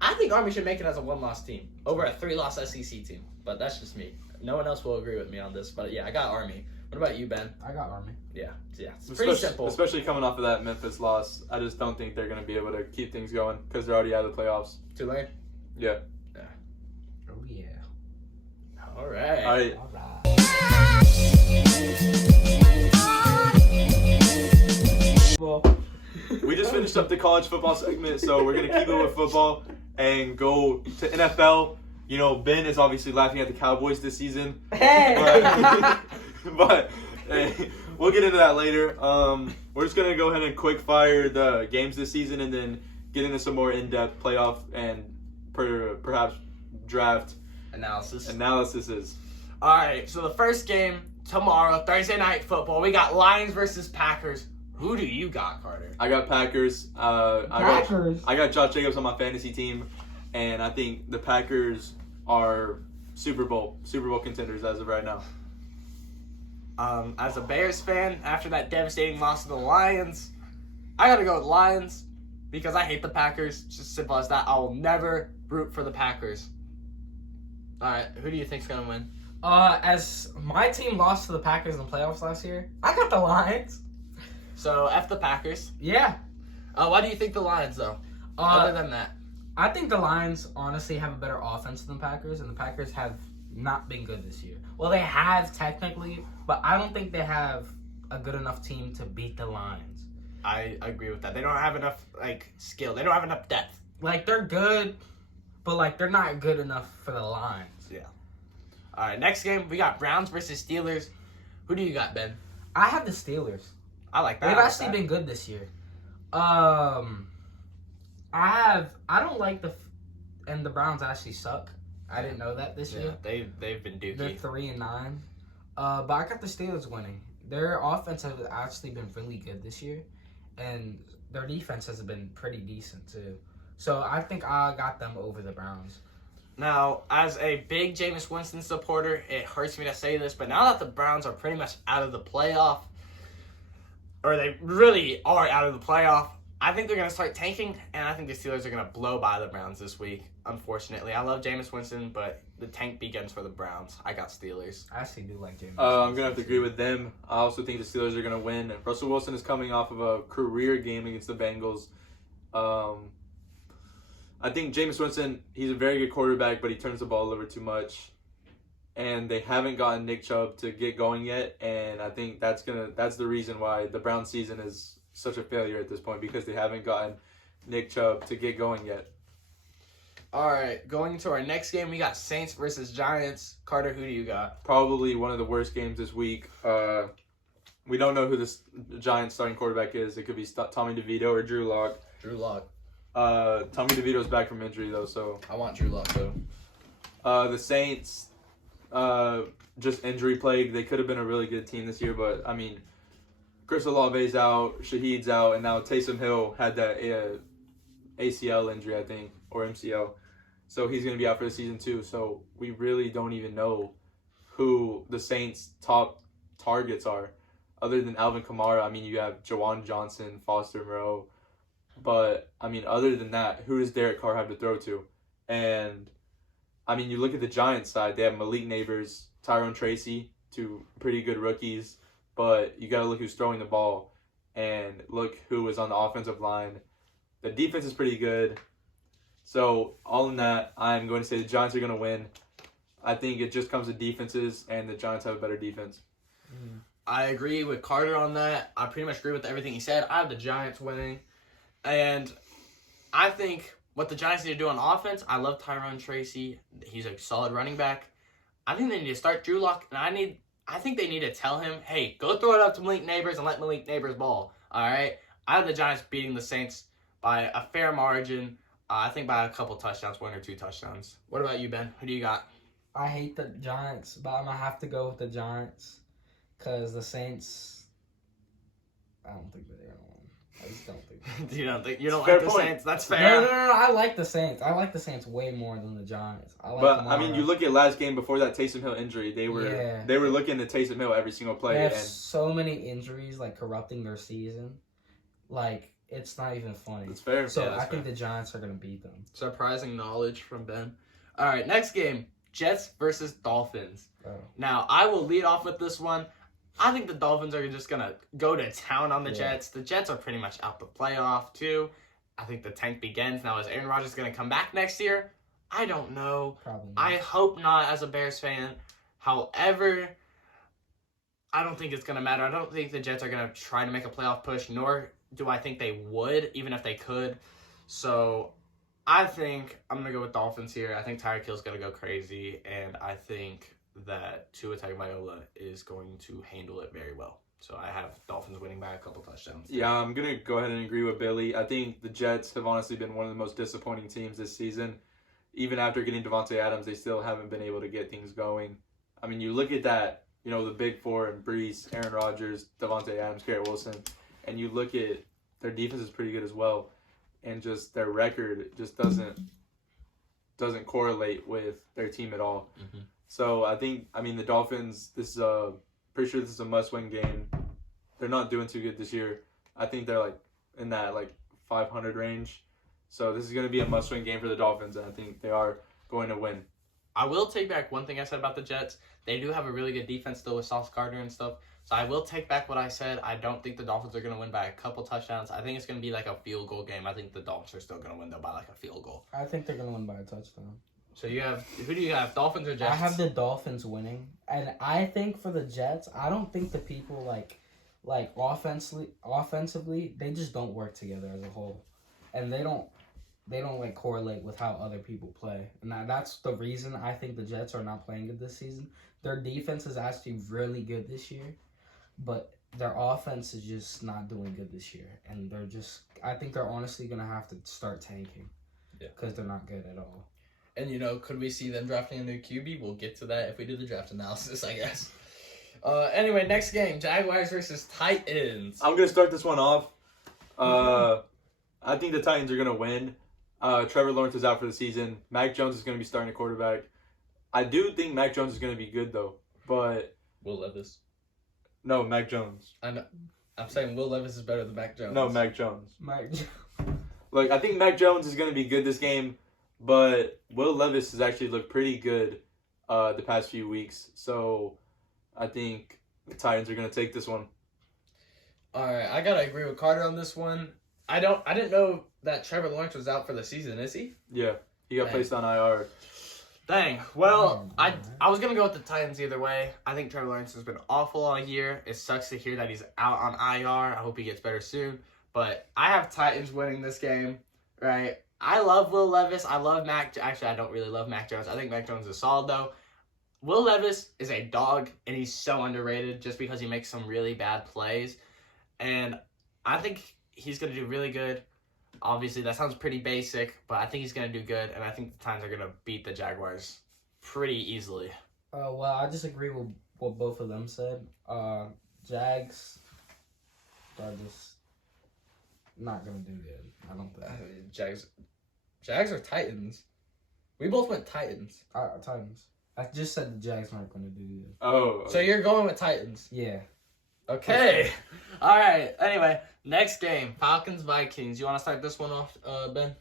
I think Army should make it as a 1-loss team over a 3-loss SEC team, but that's just me. No one else will agree with me on this, but yeah, I got Army. What about you, Ben? I got Army. Yeah, it's pretty simple. Especially coming off of that Memphis loss, I just don't think they're going to be able to keep things going because they're already out of the playoffs. Tulane? Yeah. Oh, yeah. All right. All right. Well, we just finished up the college football segment, so we're going to keep it with football and go to NFL. Ben is obviously laughing at the Cowboys this season. Hey! But we'll get into that later. We're just going to go ahead and quick fire the games this season and then get into some more in-depth playoff and perhaps draft analysis. All right, so the first game tomorrow, Thursday Night Football. We got Lions versus Packers. Who do you got, Carter? I got Packers. Packers. I got Josh Jacobs on my fantasy team, and I think the Packers are Super Bowl contenders as of right now. As a Bears fan, after that devastating loss to the Lions, I gotta go with Lions because I hate the Packers. It's just simple as that. I will never root for the Packers. All right, who do you think's gonna win? As my team lost to the Packers in the playoffs last year, I got the Lions. So F the Packers. Yeah. Why do you think the Lions though? Other than that, I think the Lions honestly have a better offense than the Packers, and the Packers have not been good this year. Well, they have technically, but I don't think they have a good enough team to beat the Lions. I agree with that. They don't have enough skill. They don't have enough depth. They're good, but they're not good enough for the Lions. Yeah. All right, next game we got Browns versus Steelers. Who do you got, Ben? I have the Steelers. I like that. They've actually been good this year. I don't like and the Browns actually suck. I didn't know that this year. They've been dookie. They're 3-9. But I got the Steelers winning. Their offense has actually been really good this year, and their defense has been pretty decent too. So I think I got them over the Browns. Now, as a big Jameis Winston supporter, it hurts me to say this, but now that the Browns are pretty much out of the playoff, or they really are out of the playoff, I think they're going to start tanking, and I think the Steelers are going to blow by the Browns this week, unfortunately. I love Jameis Winston, but the tank begins for the Browns. I got Steelers. I actually do like Jameis. I'm going to have to agree with them. I also think the Steelers are going to win. Russell Wilson is coming off of a career game against the Bengals. I think Jameis Winston, he's a very good quarterback, but he turns the ball over too much. And they haven't gotten Nick Chubb to get going yet, and I think that's the reason why the Browns season is such a failure at this point, because they haven't gotten Nick Chubb to get going yet. All right, going into our next game, we got Saints versus Giants. Carter, who do you got? Probably one of the worst games this week. We don't know who the Giants starting quarterback is. It could be Tommy DeVito or Drew Lock. Drew Lock. Tommy DeVito's back from injury, though, so. I want Drew Lock, though. The Saints, just injury plague. They could have been a really good team this year, but, I mean, Chris Olave's out, Shaheed's out, and now Taysom Hill had that ACL injury, I think, or MCL. So he's going to be out for the season, too. So we really don't even know who the Saints' top targets are. Other than Alvin Kamara, I mean, you have Jawan Johnson, Foster Moreau. But, I mean, other than that, who does Derek Carr have to throw to? And, I mean, you look at the Giants side, they have Malik Neighbors, Tyrone Tracy, two pretty good rookies. But you got to look who's throwing the ball and look who is on the offensive line. The defense is pretty good. So, all in that, I'm going to say the Giants are going to win. I think it just comes to defenses, and the Giants have a better defense. I agree with Carter on that. I pretty much agree with everything he said. I have the Giants winning. And I think what the Giants need to do on offense, I love Tyrone Tracy. He's a solid running back. I think they need to start Drew Lock, and I think they need to tell him, hey, go throw it up to Malik Neighbors and let Malik Neighbors ball. All right? I have the Giants beating the Saints by a fair margin. I think by a couple touchdowns, 1 or 2 touchdowns. What about you, Ben? Who do you got? I hate the Giants, but I'm going to have to go with the Giants because the Saints, I don't think they're going to win. I just don't think. You don't like the Saints? That's fair. No. I like the Saints. I like the Saints way more than the Giants. I mean, you look at last game before that Taysom Hill injury. They were looking at Taysom Hill every single play. They have so many injuries, like corrupting their season. Like it's not even funny. It's fair. So yeah, I think the Giants are gonna beat them. Surprising knowledge from Ben. All right, next game: Jets versus Dolphins. Oh. Now I will lead off with this one. I think the Dolphins are just going to go to town on the Jets. The Jets are pretty much out the playoff, too. I think the tank begins. Now, is Aaron Rodgers going to come back next year? I don't know. Probably not. I hope not as a Bears fan. However, I don't think it's going to matter. I don't think the Jets are going to try to make a playoff push, nor do I think they would, even if they could. So, I think I'm going to go with Dolphins here. I think Tyreek Hill's going to go crazy, and I think that Tua Tagovailoa is going to handle it very well. So I have Dolphins winning by a couple touchdowns. Yeah, I'm going to go ahead and agree with Billy. I think the Jets have honestly been one of the most disappointing teams this season. Even after getting Devontae Adams, they still haven't been able to get things going. I mean, you look at that, the big four and Brees, Aaron Rodgers, Devontae Adams, Garrett Wilson, and you look at their defense is pretty good as well. And just their record just doesn't correlate with their team at all. Mm-hmm. So the Dolphins, pretty sure this is a must-win game. They're not doing too good this year. I think they're in that 500 range. So this is going to be a must-win game for the Dolphins, and I think they are going to win. I will take back one thing I said about the Jets. They do have a really good defense still with Sauce Gardner and stuff. So I will take back what I said. I don't think the Dolphins are going to win by a couple touchdowns. I think it's going to be a field goal game. I think the Dolphins are still going to win, though, by a field goal. I think they're going to win by a touchdown. So who do you have, Dolphins or Jets? I have the Dolphins winning, and I think for the Jets, I don't think the people offensively, they just don't work together as a whole, and they don't correlate with how other people play, and that's the reason I think the Jets are not playing good this season. Their defense is actually really good this year, but their offense is just not doing good this year, and I think they're honestly gonna have to start tanking. Yeah. Because they're not good at all. And, could we see them drafting a new QB? We'll get to that if we do the draft analysis, I guess. Anyway, next game, Jaguars versus Titans. I'm going to start this one off. I think the Titans are going to win. Trevor Lawrence is out for the season. Mac Jones is going to be starting at quarterback. I do think Mac Jones is going to be good, though. But... Will Levis. No, Mac Jones. I know. I'm saying Will Levis is better than Mac Jones. No, Mac Jones. Mac Jones. Look, I think Mac Jones is going to be good this game. But Will Levis has actually looked pretty good the past few weeks. So I think the Titans are going to take this one. All right, I got to agree with Carter on this one. I didn't know that Trevor Lawrence was out for the season, is he? Yeah, he got placed on IR. Dang. Well, I was going to go with the Titans either way. I think Trevor Lawrence has been awful all year. It sucks to hear that he's out on IR. I hope he gets better soon. But I have Titans winning this game, right? I love Will Levis. I love Mac. Actually, I don't really love Mac Jones. I think Mac Jones is solid, though. Will Levis is a dog, and he's so underrated just because he makes some really bad plays. And I think he's going to do really good. Obviously, that sounds pretty basic, but I think he's going to do good, and I think the Titans are going to beat the Jaguars pretty easily. Well, I just agree with what both of them said. Jags are just not going to do good, I don't think. Jags or Titans? We both went Titans. Titans. I just said the Jags aren't going to do good. Oh. So you're going with Titans? Yeah. Okay. All right. Anyway, next game, Falcons-Vikings. You want to start this one off, Ben?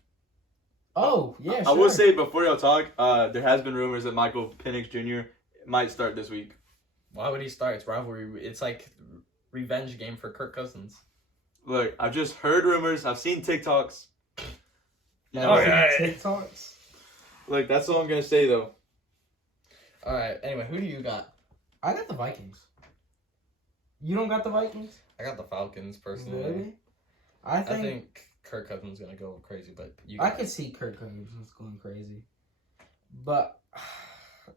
Oh, yeah, sure. I will say, before y'all talk, there has been rumors that Michael Penix Jr. might start this week. Why would he start? It's rivalry. It's like revenge game for Kirk Cousins. Look, I've just heard rumors. I've seen TikToks. TikToks? Look, that's all I'm going to say, though. All right. Anyway, who do you got? I got the Vikings. You don't got the Vikings? I got the Falcons, personally. Really? I think Kirk Cousins is going to go crazy, but I could see Kirk Cousins going crazy. But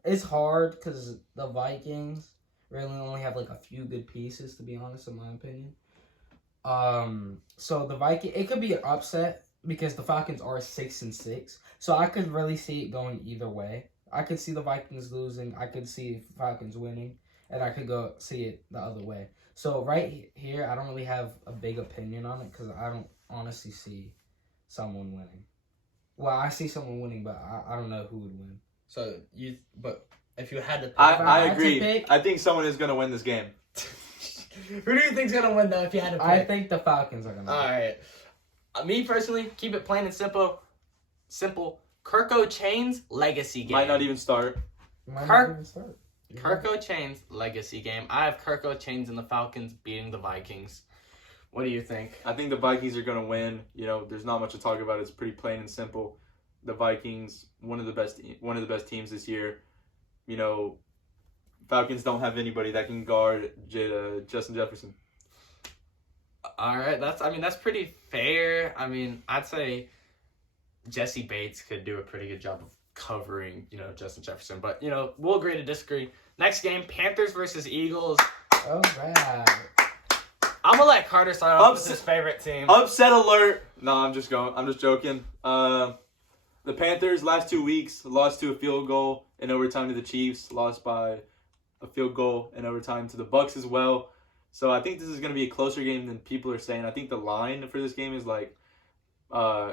it's hard because the Vikings really only have like a few good pieces, to be honest, in my opinion. So the Vikings, it could be an upset because the Falcons are 6-6. So I could really see it going either way. I could see the Vikings losing. I could see Falcons winning. And I could go see it the other way. So right here, I don't really have a big opinion on it because I don't honestly see someone winning. Well, I see someone winning, but I don't know who would win. But if you had to pick... I agree. I think someone is going to win this game. Who do you think's going to win, though, if you had to pick? I think the Falcons are going to win. All right. Me, personally, keep it plain and simple. Kirko Chain's legacy game. Might not even start. Kirko Chain's legacy game. I have Kirko Chains and the Falcons beating the Vikings. What do you think? I think the Vikings are going to win. There's not much to talk about. It's pretty plain and simple. The Vikings, one of the best teams this year. Falcons don't have anybody that can guard Justin Jefferson. All right, that's pretty fair. I'd say Jesse Bates could do a pretty good job of covering, Justin Jefferson. But, we'll agree to disagree. Next game, Panthers versus Eagles. All right. I'm going to let Carter start off with his favorite team. Upset alert. No, I'm just joking. The Panthers, last 2 weeks, lost to a field goal in overtime to the Chiefs. Lost by a field goal in overtime to the Bucs as well. So I think this is going to be a closer game than people are saying. I think the line for this game is like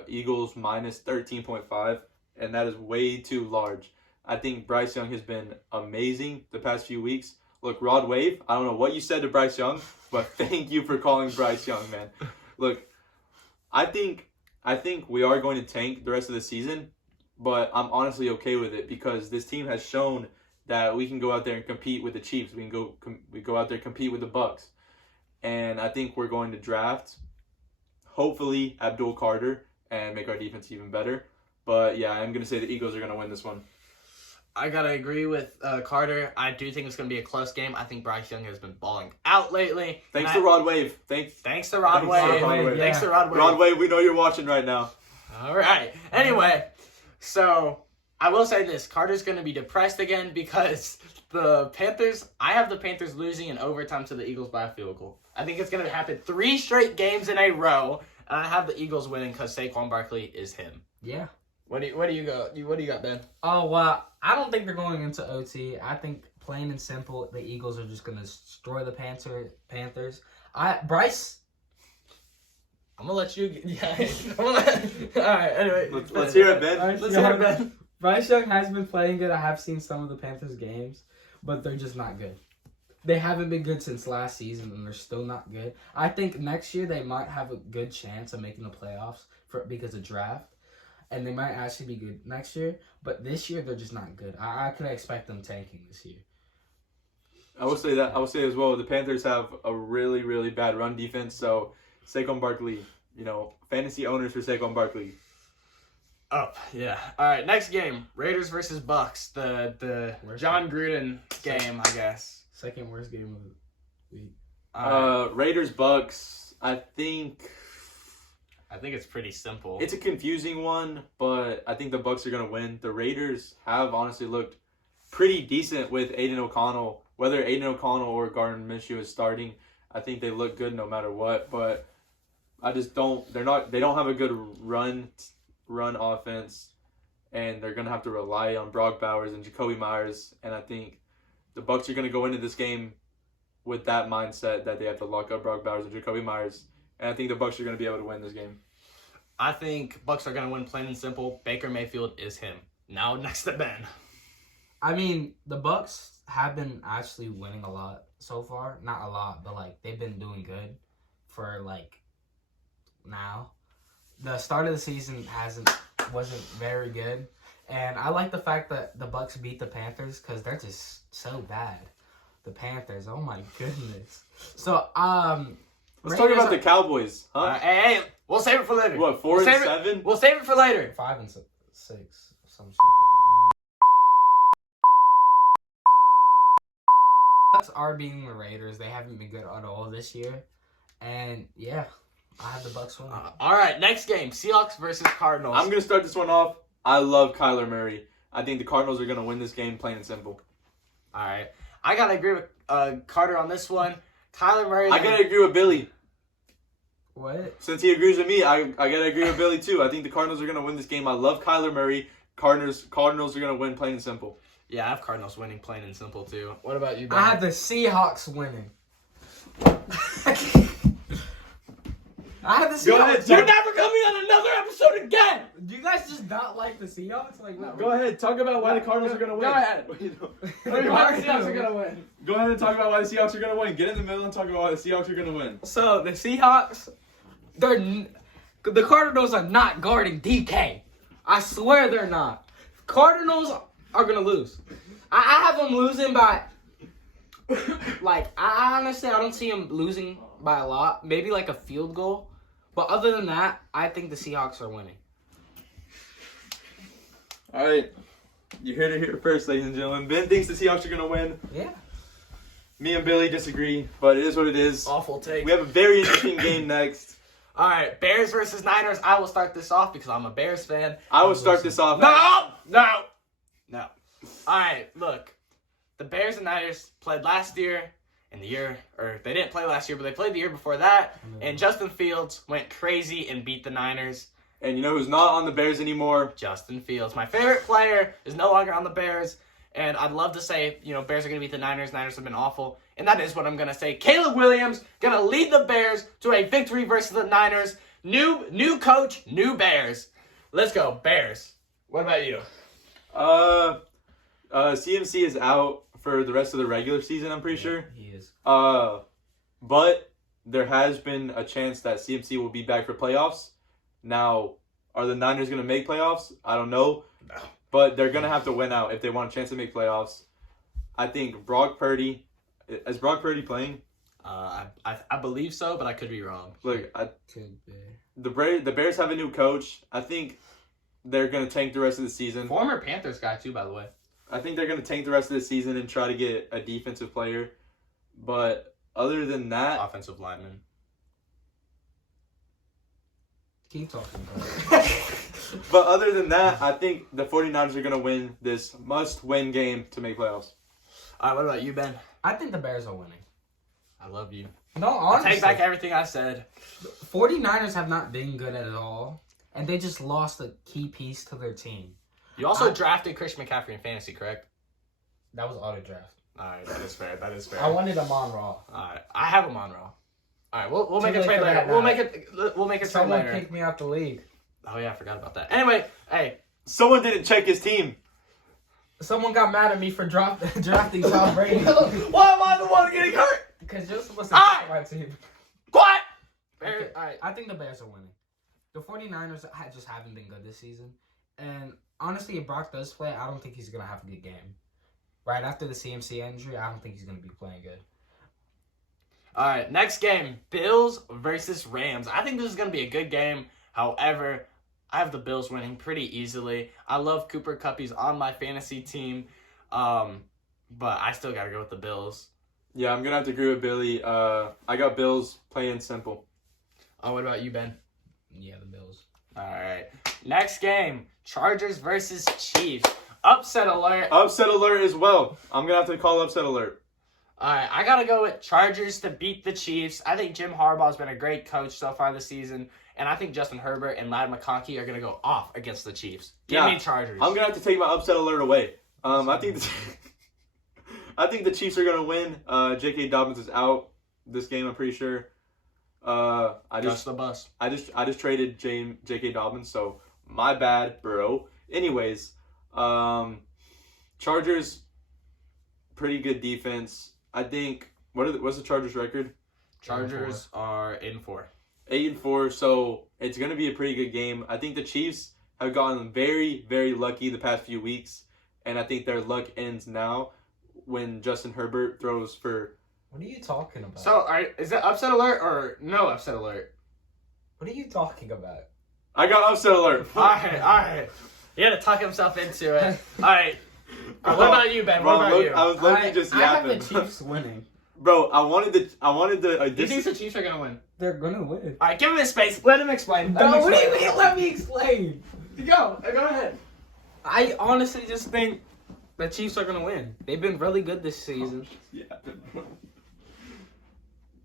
Eagles minus 13.5. And that is way too large. I think Bryce Young has been amazing the past few weeks. Look, Rod Wave, I don't know what you said to Bryce Young, but thank you for calling Bryce Young, man. Look, I think we are going to tank the rest of the season, but I'm honestly okay with it because this team has shown that we can go out there and compete with the Chiefs. We go out there and compete with the Bucs. And I think we're going to draft, hopefully, Abdul Carter and make our defense even better. But, yeah, I'm going to say the Eagles are going to win this one. I got to agree with Carter. I do think it's going to be a close game. I think Bryce Young has been balling out lately. Thanks to Rod Wave. Thanks to Rod Wave. Thanks to Rod Wave. Rod Wave, we know you're watching right now. All right. Anyway, so I will say this. Carter's going to be depressed again because the Panthers, I have the Panthers losing in overtime to the Eagles by a field goal. I think it's gonna happen 3 straight games in a row, and I have the Eagles winning because Saquon Barkley is him. Yeah. What do you got, Ben? Oh, well, I don't think they're going into OT. I think plain and simple, the Eagles are just going to destroy the Panthers. Bryce. I'm gonna let you. Yeah. All right. Anyway, let's hear it, Ben. Let's hear it, Ben. Bryce Young has been playing good. I have seen some of the Panthers games, but they're just not good. They haven't been good since last season, and they're still not good. I think next year they might have a good chance of making the playoffs because of draft, and they might actually be good next year. But this year they're just not good. I could expect them tanking this year. I will say that. I will say as well. The Panthers have a really, really bad run defense. So Saquon Barkley, fantasy owners for Saquon Barkley. Oh, yeah. All right, next game. Raiders versus Bucks. The John Gruden game, I guess. Second worst game of the week. Raiders Bucks. I think it's pretty simple. it's a confusing one, but I think the Bucks are gonna win. The Raiders have honestly looked pretty decent with Aiden O'Connell. Whether Aiden O'Connell or Gardner Minshew is starting, I think they look good no matter what. But I just don't. They don't have a good run offense, and they're gonna have to rely on Brock Bowers and Jacoby Myers. And I think the Bucks are gonna go into this game with that mindset that they have to lock up Brock Bowers and Jacoby Myers. And I think the Bucks are gonna be able to win this game. I think Bucks are gonna win plain and simple. Baker Mayfield is him. Now next to Ben. I mean, the Bucks have been actually winning a lot so far. Not a lot, but they've been doing good for now. The start of the season wasn't very good, and I like the fact that the Bucks beat the Panthers because they're just so bad. The Panthers, oh my goodness. So let's talk about the Cowboys, huh? Hey, we'll save it for later. What, 4-7? We'll save it for later. 5-6, some shit. Bucks are beating the Raiders. They haven't been good at all this year, and yeah, I have the Bucks winning. All right, next game: Seahawks versus Cardinals. I'm gonna start this one off. I love Kyler Murray. I think the Cardinals are gonna win this game, plain and simple. All right, I gotta agree with Carter on this one. Kyler Murray. I gotta agree with Billy. What? Since he agrees with me, I gotta agree with Billy too. I think the Cardinals are gonna win this game. I love Kyler Murray. Cardinals are gonna win, plain and simple. Yeah, I have Cardinals winning, plain and simple too. What about you, Ben? I have the Seahawks winning. I have the Seahawks. Go ahead. You're never coming on another episode again. Do you guys just not like the Seahawks? Go ahead. Talk about why the Cardinals are gonna win. Go ahead. Why Why the Seahawks are gonna win? Go ahead and talk about why the Seahawks are gonna win. Get in the middle and talk about why the Seahawks are gonna win. So the Seahawks, the Cardinals are not guarding DK. I swear they're not. Cardinals are gonna lose. I have them losing by I honestly don't see them losing by a lot. Maybe a field goal. But other than that, I think the Seahawks are winning. All right, you heard it here first, ladies and gentlemen. Ben thinks the Seahawks are gonna win. Yeah. Me and Billy disagree, but it is what it is. Awful take. We have a very interesting game next. All right, Bears versus Niners. I will start this off because I'm a Bears fan. I will start this off. No. All right, look. The Bears and Niners played last year they didn't play last year, but they played the year before that, and Justin Fields went crazy and beat the Niners. And you know who's not on the Bears anymore? Justin Fields. My favorite player is no longer on the Bears, and I'd love to say, Bears are going to beat the Niners. Niners have been awful, and that is what I'm going to say. Caleb Williams going to lead the Bears to a victory versus the Niners. New coach, new Bears. Let's go, Bears. What about you? CMC is out for the rest of the regular season, I'm pretty sure. He is. But there has been a chance that CMC will be back for playoffs. Now, are the Niners going to make playoffs? I don't know. No. But they're going to have to win out if they want a chance to make playoffs. I think Brock Purdy... Is Brock Purdy playing? I believe so, but I could be wrong. Look, Could be. the Bears have a new coach. I think they're going to tank the rest of the season. Former Panthers guy, too, by the way. I think they're going to tank the rest of the season and try to get a defensive player. But other than that... Offensive lineman. Keep talking about it. But other than that, I think the 49ers are going to win this must-win game to make playoffs. All right, what about you, Ben? I think the Bears are winning. I love you. No, I honestly. take back everything I said. 49ers have not been good at all. And they just lost a key piece to their team. You also drafted Christian McCaffrey in fantasy, correct? That was auto draft. All right, that is fair. That is fair. I wanted him on Raw. All right, I have him on Raw. All right, we'll make Too a late trade for later. that We'll now. make it. We'll make a trade Someone later. kicked me out the league. Oh yeah, I forgot about that. Anyway, hey, Someone didn't check his team. Someone got mad at me for drafting Tom Brady. why am I the one getting hurt? Because you're supposed to Ah! pick my team. What? Okay, All right. I think the Bears are winning. The 49ers just haven't been good this season. And honestly, if Brock does play, I don't think he's going to have a good game. Right after the CMC injury, I don't think he's going to be playing good. All right, next game, Bills versus Rams. I think this is going to be a good game. However, I have the Bills winning pretty easily. I love Cooper Kupp. He's on my fantasy team. But I still got to go with the Bills. Yeah, I'm going to have to agree with Billy. I got Bills playing simple. Oh, what about you, Ben? Yeah, the Bills. All right. Next game, Chargers versus Chiefs. Upset alert. Upset alert as well. I'm going to have to call upset alert. All right, I got to go with Chargers to beat the Chiefs. I think Jim Harbaugh's been a great coach so far this season. And I think Justin Herbert and Ladd McConkey are going to go off against the Chiefs. Give me Chargers. I'm going to have to take my upset alert away. I think the Chiefs are going to win. J.K. Dobbins is out this game, I'm pretty sure. I just traded J.K. Dobbins, so my bad, bro. Anyways, Chargers, pretty good defense. I think what's the Chargers record? Chargers are 8-4. 8-4, so it's gonna be a pretty good game. I think the Chiefs have gotten very, very lucky the past few weeks, and I think their luck ends now when Justin Herbert throws for. What are you talking about? So, all right, is that upset alert or no upset alert? What are you talking about? I got upset alert. All right. He had to tuck himself into it. All right. What about you, Ben? What about you? I was literally just yapping. I have the Chiefs winning. Bro, I wanted the. You think the Chiefs are gonna win? They're gonna win. All right, give him his space. Let him explain. What do you mean? Let me explain. Go ahead. I honestly just think the Chiefs are gonna win. They've been really good this season. Yeah.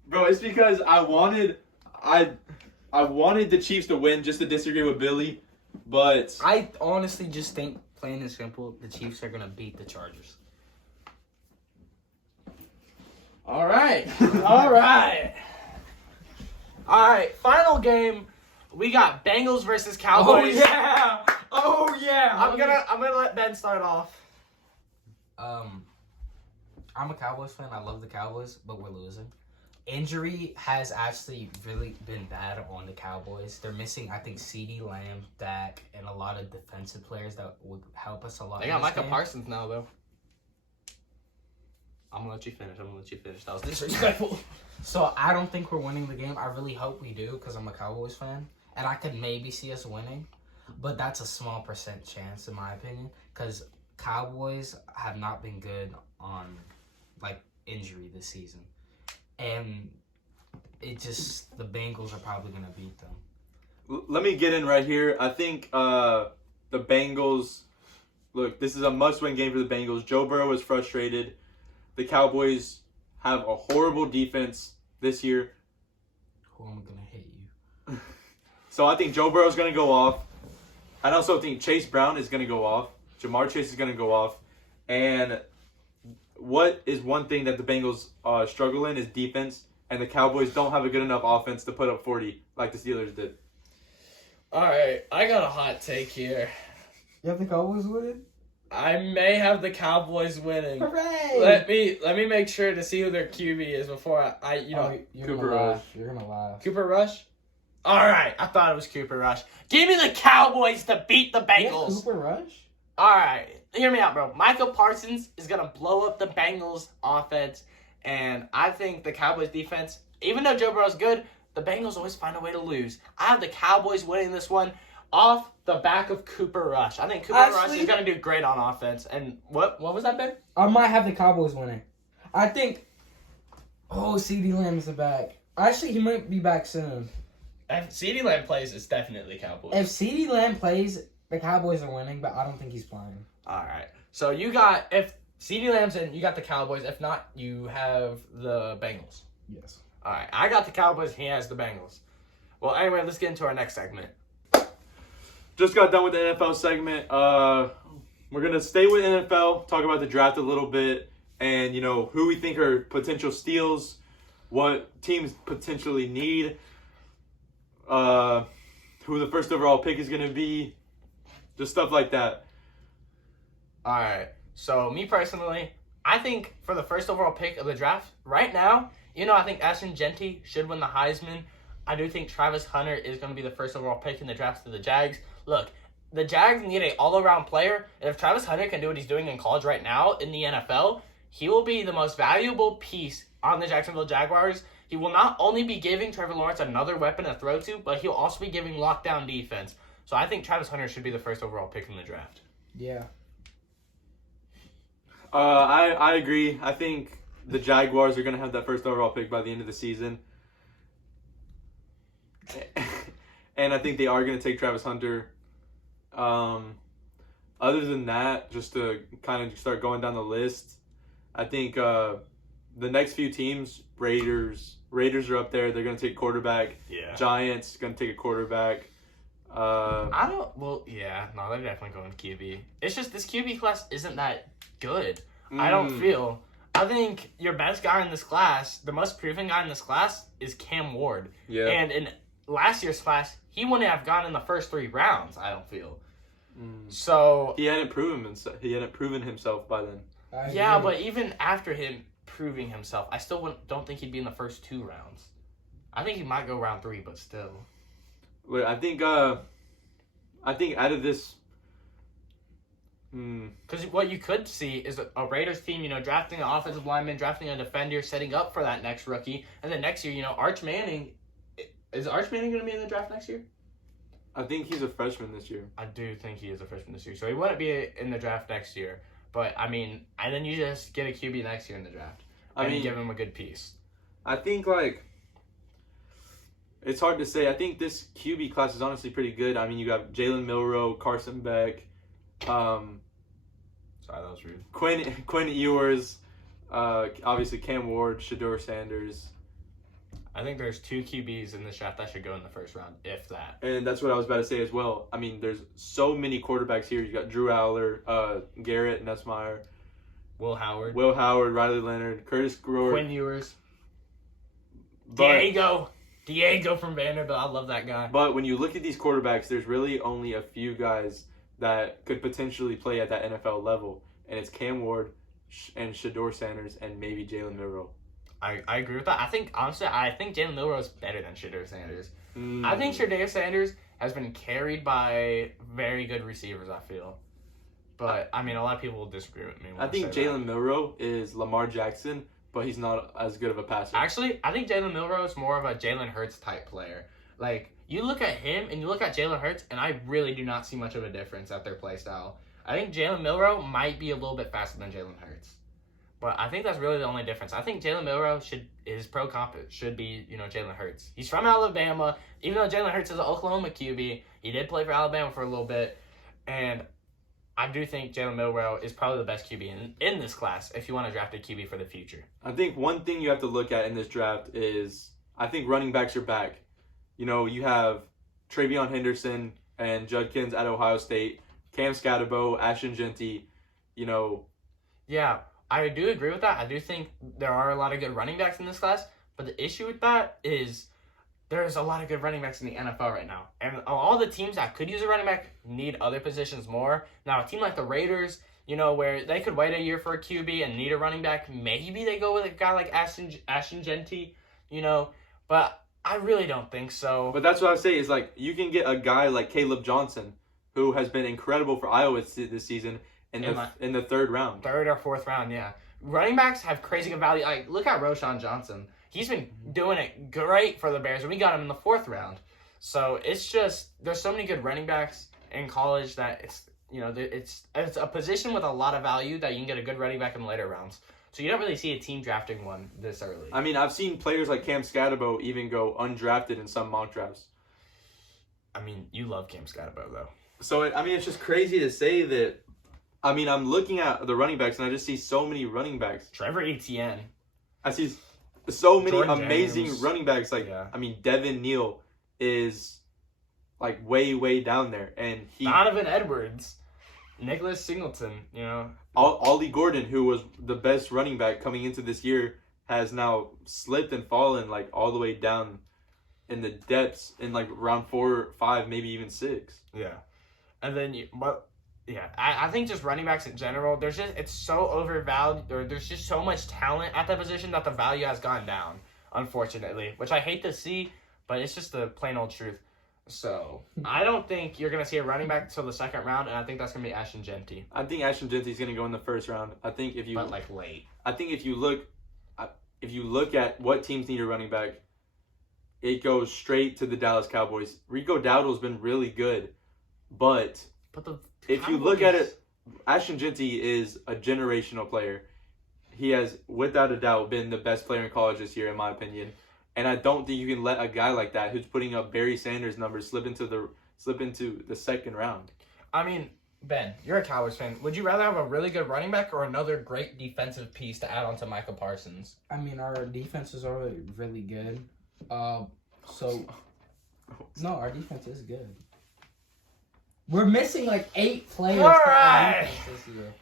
Bro, it's because I wanted the Chiefs to win just to disagree with Billy, but I honestly just think, plain and simple, the Chiefs are gonna beat the Chargers. All right. All right. Final game. We got Bengals versus Cowboys. Oh yeah. I'm gonna let Ben start off. I'm a Cowboys fan. I love the Cowboys, but we're losing. Injury has actually really been bad on the Cowboys. They're missing, I think, CeeDee Lamb, Dak, and a lot of defensive players that would help us a lot. They got Micah Parsons now, though. I'm gonna let you finish. That was disrespectful. So I don't think we're winning the game. I really hope we do because I'm a Cowboys fan, and I could maybe see us winning, but that's a small percent chance in my opinion because Cowboys have not been good on injury this season, and the Bengals are probably gonna beat them. let me get in right here. I think the Bengals. Look, this is a must-win game for the Bengals. Joe Burrow is frustrated. The Cowboys have a horrible defense this year. Who am I gonna hit you? So I think Joe Burrow is going to go off. I also think Chase Brown is going to go off. Jamar Chase is going to go off. And what is one thing that the Bengals struggle in is defense. And the Cowboys don't have a good enough offense to put up 40 like the Steelers did. All right, I got a hot take here. You have the Cowboys winning? I may have the Cowboys winning. Hooray! Let me make sure to see who their QB is before you're Cooper gonna Rush. laugh. You're gonna laugh. Cooper Rush? All right, I thought it was Cooper Rush. Give me the Cowboys to beat the Bengals. Yeah, Cooper Rush? All right, hear me out, bro. Micah Parsons is going to blow up the Bengals offense, and I think the Cowboys defense, even though Joe Burrow's good, the Bengals always find a way to lose. I have the Cowboys winning this one off the back of Cooper Rush. I think Cooper Rush is going to do great on offense. And what was that, Ben? I might have the Cowboys winning. I think... Oh, CeeDee Lamb is back. Actually, he might be back soon. If CeeDee Lamb plays, it's definitely Cowboys. If CeeDee Lamb plays, the Cowboys are winning, but I don't think he's playing. All right. So if CeeDee Lamb's in, you got the Cowboys. If not, you have the Bengals. Yes. All right, I got the Cowboys. He has the Bengals. Well, anyway, let's get into our next segment. Just got done with the NFL segment. We're gonna stay with NFL, talk about the draft a little bit, and who we think are potential steals, what teams potentially need, who the first overall pick is gonna be, just stuff like that. All right. So me personally, I think for the first overall pick of the draft right now, I think Ashton Genty should win the Heisman. I do think Travis Hunter is going to be the first overall pick in the draft to the Jags. Look, the Jags need an all-around player, and if Travis Hunter can do what he's doing in college right now in the NFL, he will be the most valuable piece on the Jacksonville Jaguars. He will not only be giving Trevor Lawrence another weapon to throw to, but he'll also be giving lockdown defense. So I think Travis Hunter should be the first overall pick in the draft. Yeah. I agree. I think the Jaguars are going to have that first overall pick by the end of the season. And I think they are going to take Travis Hunter. Other than that, just to kind of start going down the list, I think the next few teams, Raiders are up there. They're going to take quarterback. Yeah. Giants going to take a quarterback. They're definitely going QB. It's just this QB class isn't that good. I think your best guy in this class, the most proven guy in this class, is Cam Ward. Yeah. And in last year's class, he wouldn't have gone in the first 3 rounds, I don't feel. So he hadn't proven himself by then. But even after him proving himself, I still don't think he'd be in the first 2 rounds. I think he might go round 3, but still. I think out of this. Because what you could see is a Raiders team, drafting an offensive lineman, drafting a defender, setting up for that next rookie, and then next year, Arch Manning. Is Arch Manning going to be in the draft next year? I think he's a freshman this year. I do think he is a freshman this year, so he wouldn't be in the draft next year. But and then you just get a QB next year in the draft. You give him a good piece. I think it's hard to say. I think this QB class is honestly pretty good. You got Jalen Milroe, Carson Beck. Sorry, that was rude. Quinn Ewers, obviously Cam Ward, Shedeur Sanders. I think there's 2 QBs in this draft that should go in the first round, if that. And that's what I was about to say as well. There's so many quarterbacks here. You got Drew Aller, Garrett Nussmeier, Will Howard, Riley Leonard, Curtis Grower, Quinn Ewers, Diego from Vanderbilt. I love that guy. But when you look at these quarterbacks, there's really only a few guys that could potentially play at that NFL level, and it's Cam Ward and Shedeur Sanders and maybe Jalen Milroe. I agree with that. I think Jalen Milroe is better than Shedeur Sanders. I think Shedeur Sanders has been carried by very good receivers, I feel. But, a lot of people will disagree with me. I think Jalen Milroe is Lamar Jackson, but he's not as good of a passer. Actually, I think Jalen Milroe is more of a Jalen Hurts type player. You look at him and you look at Jalen Hurts, and I really do not see much of a difference at their play style. I think Jalen Milroe might be a little bit faster than Jalen Hurts. But I think that's really the only difference. I think Jalen Milroe his pro comp should be, Jalen Hurts. He's from Alabama. Even though Jalen Hurts is an Oklahoma QB, he did play for Alabama for a little bit. And I do think Jalen Milroe is probably the best QB in this class if you want to draft a QB for the future. I think one thing you have to look at in this draft is I think running backs are back. You have Travion Henderson and Judkins at Ohio State, Cam Scatterbo, Ashton Genty, Yeah, I do agree with that. I do think there are a lot of good running backs in this class, but the issue with that is there's a lot of good running backs in the NFL right now. And all the teams that could use a running back need other positions more. Now, a team like the Raiders, where they could wait a year for a QB and need a running back, maybe they go with a guy like Ashton Genty, but I really don't think so. But that's what I say is you can get a guy like Caleb Johnson, who has been incredible for Iowa this season in the 3rd round. 3rd or 4th round, yeah. Running backs have crazy good value. Look at Roshan Johnson. He's been doing it great for the Bears, and we got him in the 4th round. So it's just there's so many good running backs in college that it's a position with a lot of value that you can get a good running back in the later rounds. So you don't really see a team drafting one this early. I've seen players like Cam Scatterbo even go undrafted in some mock drafts. You love Cam Scatterbo, though. So, it's just crazy to say that. I'm looking at the running backs, and I just see so many running backs. Trevor Etienne. I see so many Jordan amazing James. running backs. Like, Yeah. I mean, Devin Neal is like way down there, and Donovan Edwards, Nicholas Singleton, Ollie Gordon, who was the best running back coming into this year, has now slipped and fallen like all the way down in the depths in like round 4, 5, maybe even 6. Yeah. And then I think just running backs in general, it's so overvalued, or there's just so much talent at that position that the value has gone down, unfortunately, which I hate to see, but it's just the plain old truth. So I don't think you're gonna see a running back till the second round, and I think that's gonna be Ashton Genty. I think Ashton Genty's gonna go in the first round. I think if you late. I think if you look at what teams need a running back, it goes straight to the Dallas Cowboys. Rico Dowdle's been really good, but if you look at it, Ashton Genty is a generational player. He has, without a doubt, been the best player in college this year, in my opinion. And I don't think you can let a guy like that, who's putting up Barry Sanders numbers, slip into the second round. I mean, Ben, you're a Cowboys fan. Would you rather have a really good running back or another great defensive piece to add on to Micah Parsons? I mean, our defense is already really good. No, our defense is good. We're missing like 8 players. All right. This year.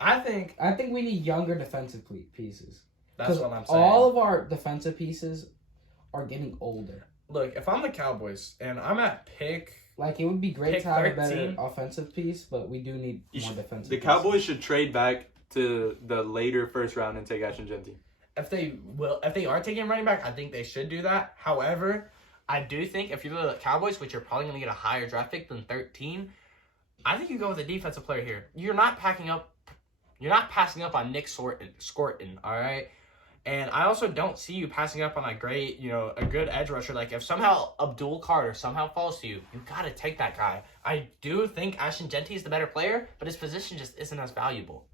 I think we need younger defensive pieces. that's what I'm saying. All of our defensive pieces are getting older. Look, if I'm the Cowboys and I'm at pick, Like, it would be great pick to have a 13. better offensive piece, but we do need more defensive The pieces. Cowboys should trade back to the later first round and take Ashton Genty. if they are taking a running back, I think they should do that. However, I do think if you're the Cowboys, which you're probably going to get a higher draft pick than 13, I think you go with a defensive player here. You're not passing up on Nick Scorton, all right? And I also don't see you passing up on a good edge rusher. Like, if somehow Abdul Carter somehow falls to you, you got to take that guy. I do think Ashton Genty is the better player, but his position just isn't as valuable.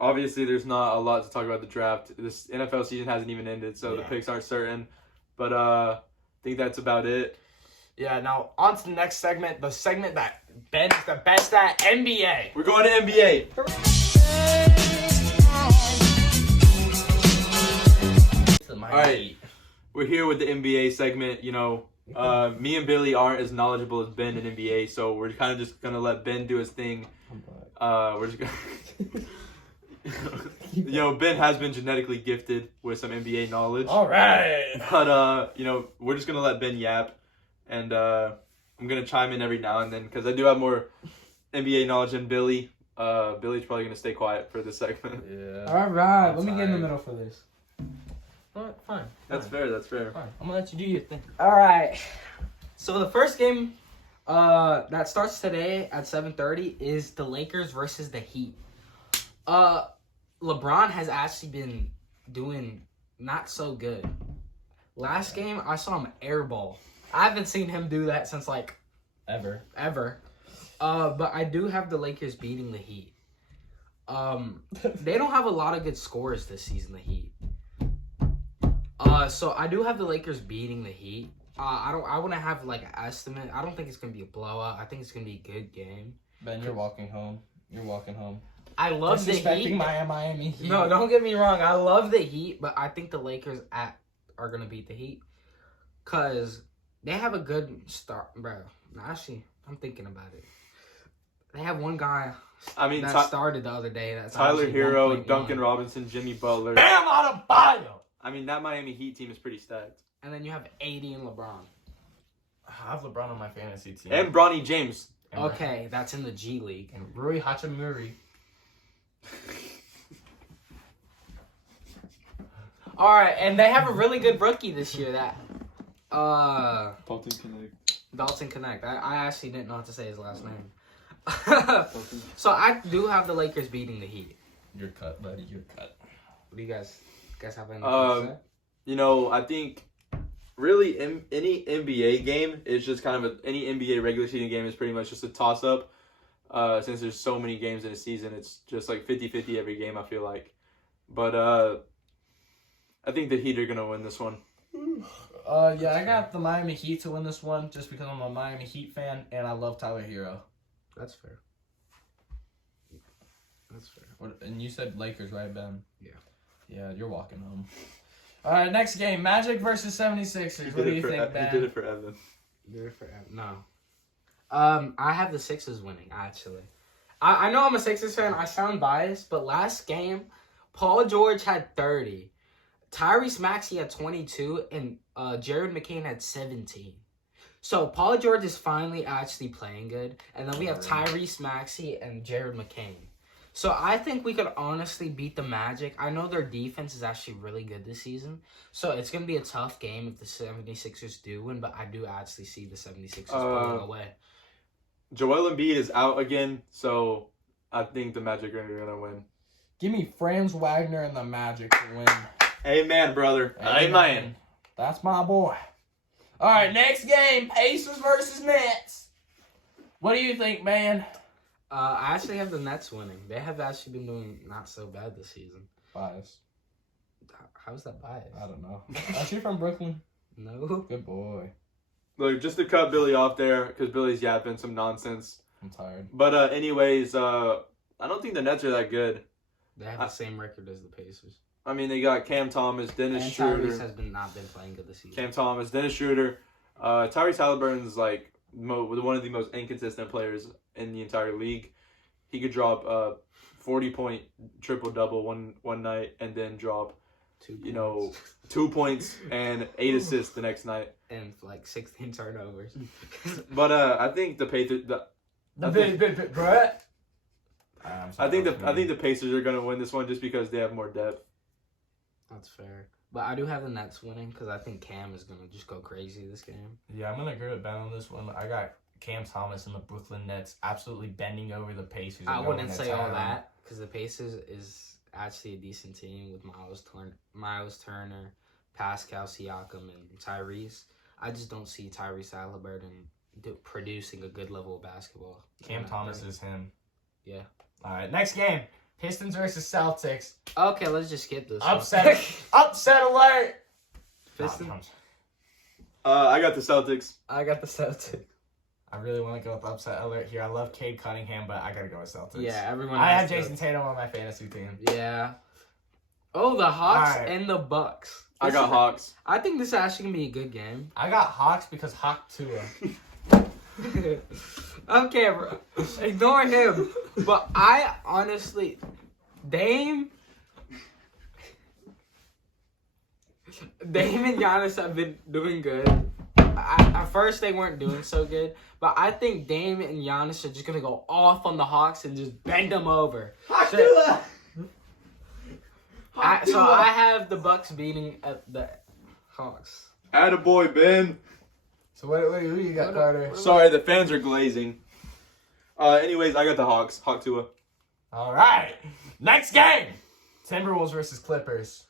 Obviously there's not a lot to talk about the draft. This NFL season hasn't even ended, so the picks aren't certain. But I think that's about it. Yeah, now on to the next segment, the segment that Ben is the best at, NBA. We're going to NBA. All right, we're here with the NBA segment. Me and Billy aren't as knowledgeable as Ben in NBA, so we're kind of just gonna let Ben do his thing. We're just gonna, Ben has been genetically gifted with some NBA knowledge. All right. But we're just gonna let Ben yap, and I'm gonna chime in every now and then because I do have more NBA knowledge than Billy. Billy's probably gonna stay quiet for this segment. Yeah. All right, let me get in the middle for this. Fine. That's fair. That's fair. Fine. I'm gonna let you do your thing. All right. So the first game that starts today at 7:30 is the Lakers versus the Heat. LeBron has actually been doing not so good. Last game, I saw him airball. I haven't seen him do that since Ever. But I do have the Lakers beating the Heat. They don't have a lot of good scores this season, the Heat. So I do have the Lakers beating the Heat. I want to have an estimate. I don't think it's gonna be a blowout. I think it's gonna be a good game. Ben, you're walking home. I love the Heat. Miami Heat. No, don't get me wrong. I love the Heat, but I think the Lakers are gonna beat the Heat because they have a good start, bro. Actually, I'm thinking about it. They have one guy. That started the other day. That's Tyler Hero, 1.1. Duncan Robinson, Jimmy Butler. Bam Adebayo. That Miami Heat team is pretty stacked. And then you have AD and LeBron. I have LeBron on my fantasy team. And Bronny James. Okay, that's in the G League. And Rui Hachimura. All right, and they have a really good rookie this year. Dalton Connect. I actually didn't know how to say his last name. So I do have the Lakers beating the Heat. You're cut, buddy. You're cut. What do you guys have anything to say? I think really any NBA game is just kind of any NBA regular season game is pretty much just a toss up. Since there's so many games in a season, it's just 50-50 every game, I feel like. But I think the Heat are gonna win this one. Yeah, I got the Miami Heat to win this one just because I'm a Miami Heat fan and I love Tyler Hero. That's fair. And you said Lakers, right, Ben? Yeah. Yeah, you're walking home. All right, next game. Magic versus 76ers. What do you think, Ben? He did it for Evan. No. I have the Sixers winning, actually. I know I'm a Sixers fan. I sound biased, but last game, Paul George had 30. Tyrese Maxey had 22, and Jared McCain had 17. So Paul George is finally actually playing good, and then we have Tyrese Maxey and Jared McCain. So I think we could honestly beat the Magic. I know their defense is actually really good this season, so it's going to be a tough game if the 76ers do win, but I do actually see the 76ers pulling away. Joel Embiid is out again, so I think the Magic are going to win. Give me Franz Wagner and the Magic to win. Amen, brother. Amen. That's my boy. All right, next game, Pacers versus Nets. What do you think, man? I actually have the Nets winning. They have actually been doing not so bad this season. Bias. How's that biased? I don't know. Are you from Brooklyn? No. Good boy. Look, just to cut Billy off there, because Billy's yapping some nonsense. I'm tired. But anyways, I don't think the Nets are that good. They have the same record as the Pacers. I mean, they got Cam Thomas, Dennis And Schroeder. Tyrese has not been playing good this season. Cam Thomas, Dennis Schroeder. Tyrese Halliburton's like one of the most inconsistent players in the entire league. He could drop 40-point triple-double one night and then drop 2 points and 8 assists the next night. And like 16 turnovers. But I think the Pacers. I think the Pacers are gonna win this one just because they have more depth. That's fair. But I do have the Nets winning because I think Cam is going to just go crazy this game. Yeah, I'm going to agree with Ben on this one. I got Cam Thomas and the Brooklyn Nets absolutely bending over the Pacers. I wouldn't say all that because the Pacers is actually a decent team with Miles Turner, Pascal Siakam, and Tyrese. I just don't see Tyrese Halliburton producing a good level of basketball. Cam Thomas is him. Yeah. All right, next game. Pistons versus Celtics. Okay, let's just skip this. Upset alert. Pistons. I got the Celtics. I got the Celtics. I really want to go with upset alert here. I love Cade Cunningham, but I got to go with Celtics. Yeah, everyone. I have Jason Tatum on my fantasy team. Yeah. Oh, the Hawks and the Bucks. I got Hawks. I think this is actually going to be a good game. I got Hawks because Hawk Tua. Okay, bro. Ignore him. But I honestly, Dame and Giannis have been doing good. At first, they weren't doing so good. But I think Dame and Giannis are just going to go off on the Hawks and just bend them over. So I have the Bucks beating the Hawks. Attaboy, Ben. So who you got, Carter? Sorry, the fans are glazing. Anyways, I got the Hawks. Hawk Tua. All right. Next game. Timberwolves versus Clippers.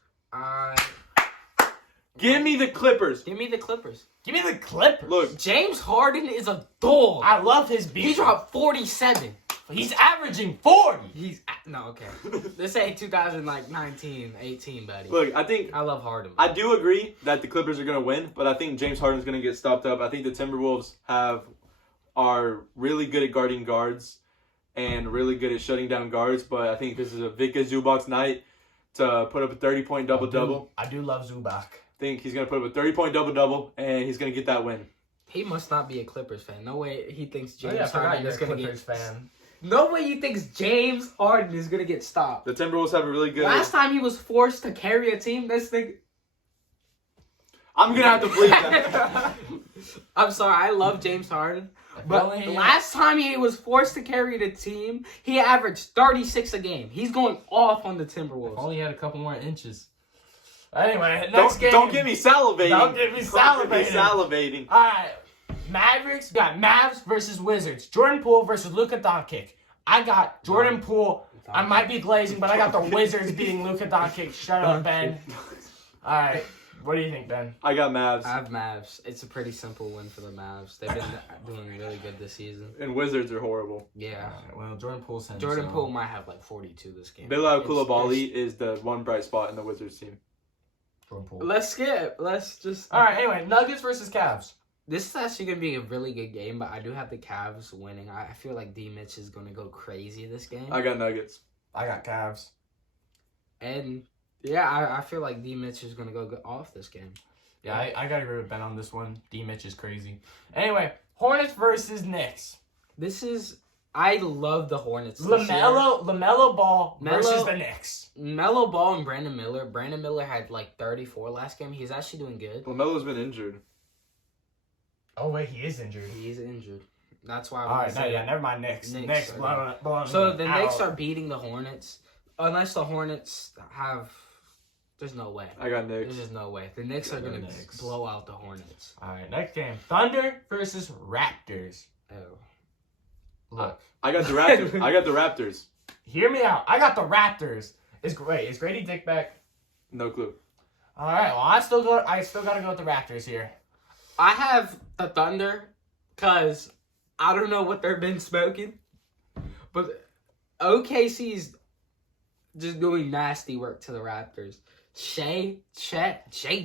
Give me the Clippers. Give me the Clippers. Give me the Clippers. Look, James Harden is a dog. I love his beat. He dropped 47. He's averaging 40. Okay. This ain't 2019, 18, buddy. look. I love Harden. I do agree that the Clippers are gonna win, but I think James Harden's gonna get stopped up. I think the Timberwolves are really good at guarding guards and really good at shutting down guards. But I think this is a Vika Zubac night to put up a 30-point double-double. I do love Zubac. I think he's gonna put up a 30-point double-double, and he's gonna get that win. He must not be a Clippers fan. No way he thinks Oh, James Harden is gonna Clippers get. fan. No way he thinks James Harden is gonna get stopped. The Timberwolves have a really good. Last time he was forced to carry a team, this thing. I'm gonna have to believe that. I'm sorry, I love James Harden. But last time he was forced to carry the team, he averaged 36 a game. He's going off on the Timberwolves. Only had a couple more inches. Anyway, next game. Don't get me salivating. Don't get me salivating. All right. Mavericks got Mavs versus Wizards. Jordan Poole versus Luka Doncic. I got Jordan Poole. I might be glazing, but I got the Wizards beating Luka Doncic. Shut up, Ben. All right. What do you think, Ben? I got Mavs. I have Mavs. It's a pretty simple win for the Mavs. They've been doing really good this season. And Wizards are horrible. Yeah. Well, Jordan Poole Poole might have like 42 this game. Bilal Coulibaly is the one bright spot in the Wizards team. Jordan Poole. Let's skip. Let's just. All right. Anyway, Nuggets versus Cavs. This is actually going to be a really good game, but I do have the Cavs winning. I feel like D. Mitch is going to go crazy this game. I got Nuggets. I got Cavs. And yeah, I feel like D. Mitch is gonna go off this game. Yeah, I gotta agree with Ben on this one. D. Mitch is crazy. Anyway, Hornets versus Knicks. I love the Hornets. LaMelo Ball versus the Knicks. Melo Ball and Brandon Miller. Brandon Miller had like 34 last game. He's actually doing good. LaMelo's been injured. Oh wait, he is injured. He's injured. That's why. All right, never mind. Knicks. So the Knicks are beating the Hornets, unless the Hornets have. There's no way. I got Knicks. There's just no way. The Knicks are gonna blow out the Hornets. All right, next game: Thunder versus Raptors. Oh. Look, I got the Raptors. I got the Raptors. Hear me out. I got the Raptors. Is Grady Dick back? No clue. All right. Well, I still gotta go with the Raptors here. I have the Thunder, cause I don't know what they've been smoking, but OKC's just doing nasty work to the Raptors. Shea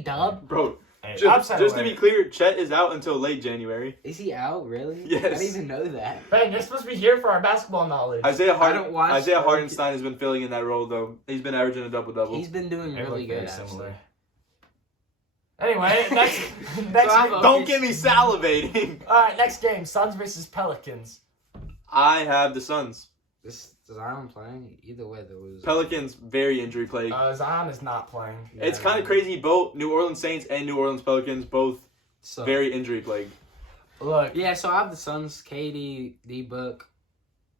Dub. Bro, Hey, just to be clear, Chet is out until late January. Is he out, really? Yes. I didn't even know that. Ben, you're supposed to be here for our basketball knowledge. Isaiah don't watch Hardenstein has been filling in that role, though. He's been averaging a double-double. He's been doing They really look very good, similar. actually. Anyway, next Don't get me salivating. All right, next game: Suns versus Pelicans. I have the Suns. This Zion playing? Either way, there was. Pelicans, very injury plagued. Zion is not playing. It's kind of crazy. Both New Orleans Saints and New Orleans Pelicans, both So, very injury plagued. Look, yeah, so I have the Suns, KD, D-Book.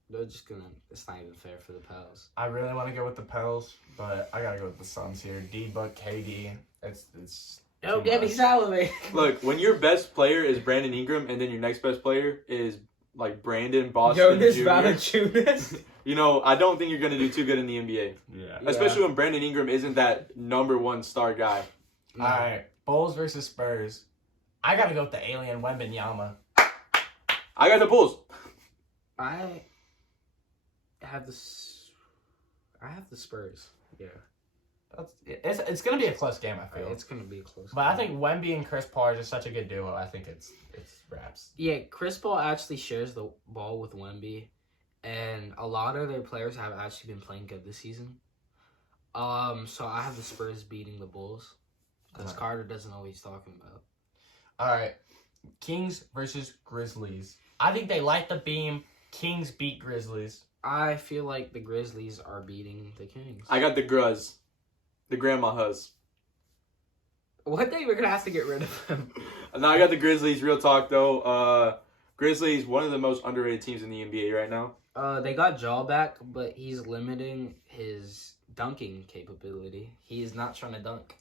They're just gonna. It's not even fair for the Pels. I really want to go with the Pels, but I gotta go with the Suns here. D-Book, KD. It's. Don't too get me much. salivating. Look, when your best player is Brandon Ingram, and then your next best player is like Brandon Boston Jonas Jr. Valanciunas. You know, I don't think you're gonna do too good in the NBA, Yeah. especially when Brandon Ingram isn't that number one star guy. All right, Bulls versus Spurs. I gotta go with the alien Wembanyama. I got the Bulls. I have the Spurs. Yeah, It's gonna be a close game. I feel. it's gonna be a close. But I game. think Wemby and Chris Paul are just such a good duo. I think it's wraps. Yeah, Chris Paul actually shares the ball with Wemby, and a lot of their players have actually been playing good this season. So I have the Spurs beating the Bulls, because Carter doesn't know what he's talking about. All right, Kings versus Grizzlies. I think they light the beam. Kings beat Grizzlies. I feel like the Grizzlies are beating the Kings. I got the Gruz, the Grandma Huz. One day we're gonna have to get rid of him. Now I got the Grizzlies. Real talk though, Grizzlies one of the most underrated teams in the NBA right now. They got Jaw back, but he's limiting his dunking capability. He is not trying to dunk.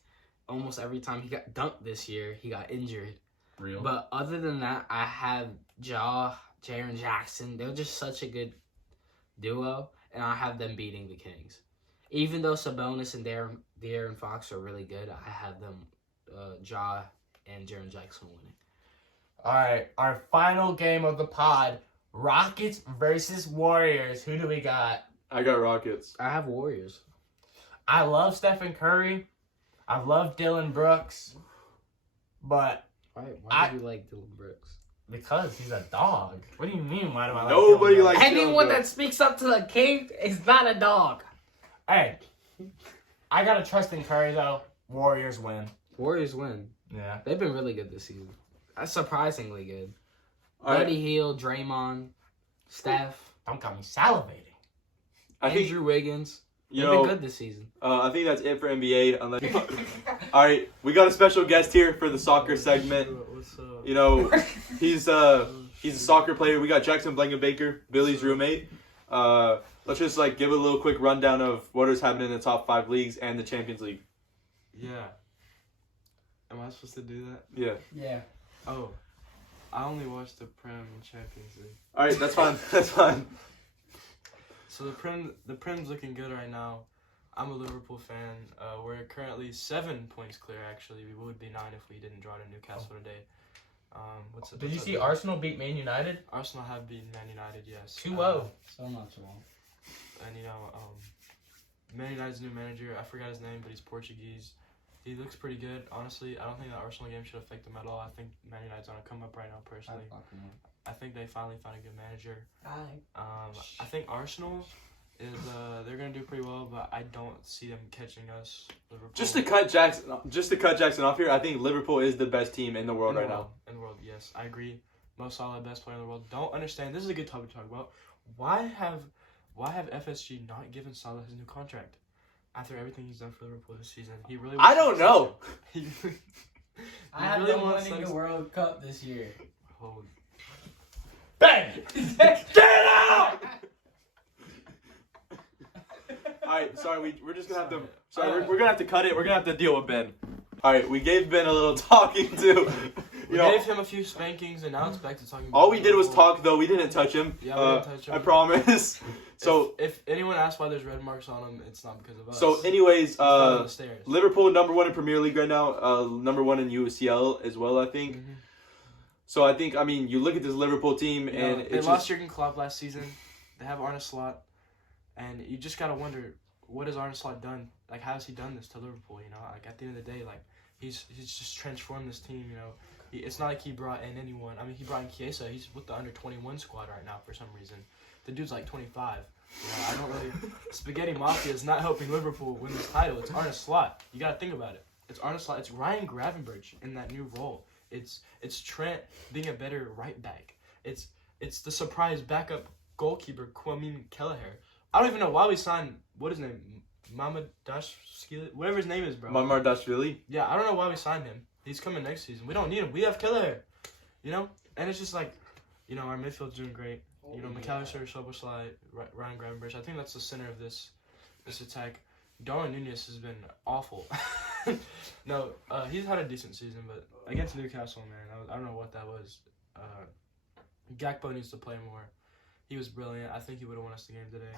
Almost every time he got dunked this year, he got injured. Real. But other than that, I have Jaw, Jaren Jackson. They're just such a good duo, and I have them beating the Kings. Even though Sabonis and De'Aaron Fox are really good, I have them, Ja and Jaren Jackson winning. All right, our final game of the pod: Rockets versus Warriors. Who do we got? I got Rockets. I have Warriors. I love Stephen Curry. I love Dylan Brooks, but Why do you like Dylan Brooks? because he's a dog. What do you mean? Why do I like Nobody Dylan Brooks? likes Anyone Dylan that Brooks. speaks up to the king is not a dog. Hey, I gotta trust in Curry though. Warriors win. Warriors win. Yeah. They've been really good this season. That's surprisingly good. All right. Buddy Hield, Draymond, Steph, Don't got me salivating. I think Andrew Wiggins. you They've know. been good this season. I think that's it for NBA. Unless, all right, we got a special guest here for the soccer segment. What's up? You know, he's a soccer player. We got Jackson Blankenbaker, Billy's roommate. Let's just like give a little quick rundown of what is happening in the top 5 leagues and the Champions League. Yeah. Am I supposed to do that? Yeah. Yeah. Oh. I only watched the Prem and Champions League. All right, that's fine. That's fine. So the Prem's looking good right now. I'm a Liverpool fan. We're currently 7 points clear, actually. We would be 9 if we didn't draw to Newcastle today. Did you see Arsenal beat Man United? Arsenal have beaten Man United, yes. 2-0. So much wrong. And, Man United's new manager, I forgot his name, but he's Portuguese. He looks pretty good. Honestly, I don't think the Arsenal game should affect them at all. I think Man United's on a come up right now, personally. I think they finally found a good manager. I think Arsenal is they're gonna do pretty well, but I don't see them catching us. Liverpool. Just to cut Jackson off here, I think Liverpool is the best team in the world right now. In the world, yes, I agree. Mo Salah, best player in the world. Don't understand. This is a good topic to talk about. Why have FSG not given Salah his new contract after everything he's done for Liverpool this season? He really. I don't know. I have really them wants winning the World Cup this year. Oh, Bang! Get out! All right, sorry, we're just gonna have to. Sorry, we're gonna have to cut it. We're gonna have to deal with Ben. All right, we gave Ben a little talking to. we gave him a few spankings, and now it's back to talking. All we did was talk, though. We didn't touch him. Yeah, we didn't touch him. I promise. So if anyone asks why there's red marks on him, it's not because of us. So, anyways, on the stairs. Liverpool #1 in Premier League right now. #1 in UCL as well, I think. Mm-hmm. So I think, you look at this Liverpool team, and they lost Jurgen Klopp last season. They have Arne Slot, and you just gotta wonder, what has Arne Slot done? Like, how has he done this to Liverpool? You know, like at the end of the day, like he's just transformed this team. You know, it's not like he brought in anyone. I mean, he brought in Chiesa. He's with the under-21 squad right now for some reason. The dude's like 25. I don't really. Spaghetti Mafia is not helping Liverpool win this title. It's Arne Slot. You gotta think about it. It's Arne Slot. It's Ryan Gravenberch in that new role. It's Trent being a better right back. It's the surprise backup goalkeeper Kwame Kelleher. I don't even know why we signed what his name, Mamadashvili, whatever his name is, bro. Mamadashvili. Yeah, I don't know why we signed him. He's coming next season. We don't need him. We have Kelleher. You know, and it's just like, you know, our midfield's doing great. You know, McAllister, Szoboszlai, Ryan Gravenberch. I think that's the center of this attack. Darwin Núñez has been awful. No, he's had a decent season, but against Newcastle, man, I don't know what that was. Gakpo needs to play more. He was brilliant. I think he would have won us the game today.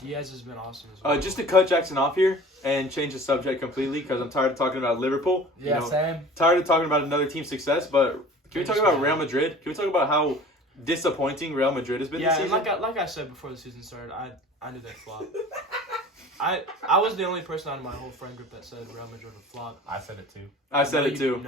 Diaz has been awesome as well. Just to cut Jackson off here and change the subject completely, because I'm tired of talking about Liverpool. Yeah, same. Tired of talking about another team's success, but can we talk about Real Madrid? Can we talk about how disappointing Real Madrid has been this season? Yeah, like I said before the season started, I knew they'd flop. I was the only person out of my whole friend group that said Real Madrid would flop. I said it too. I said it too.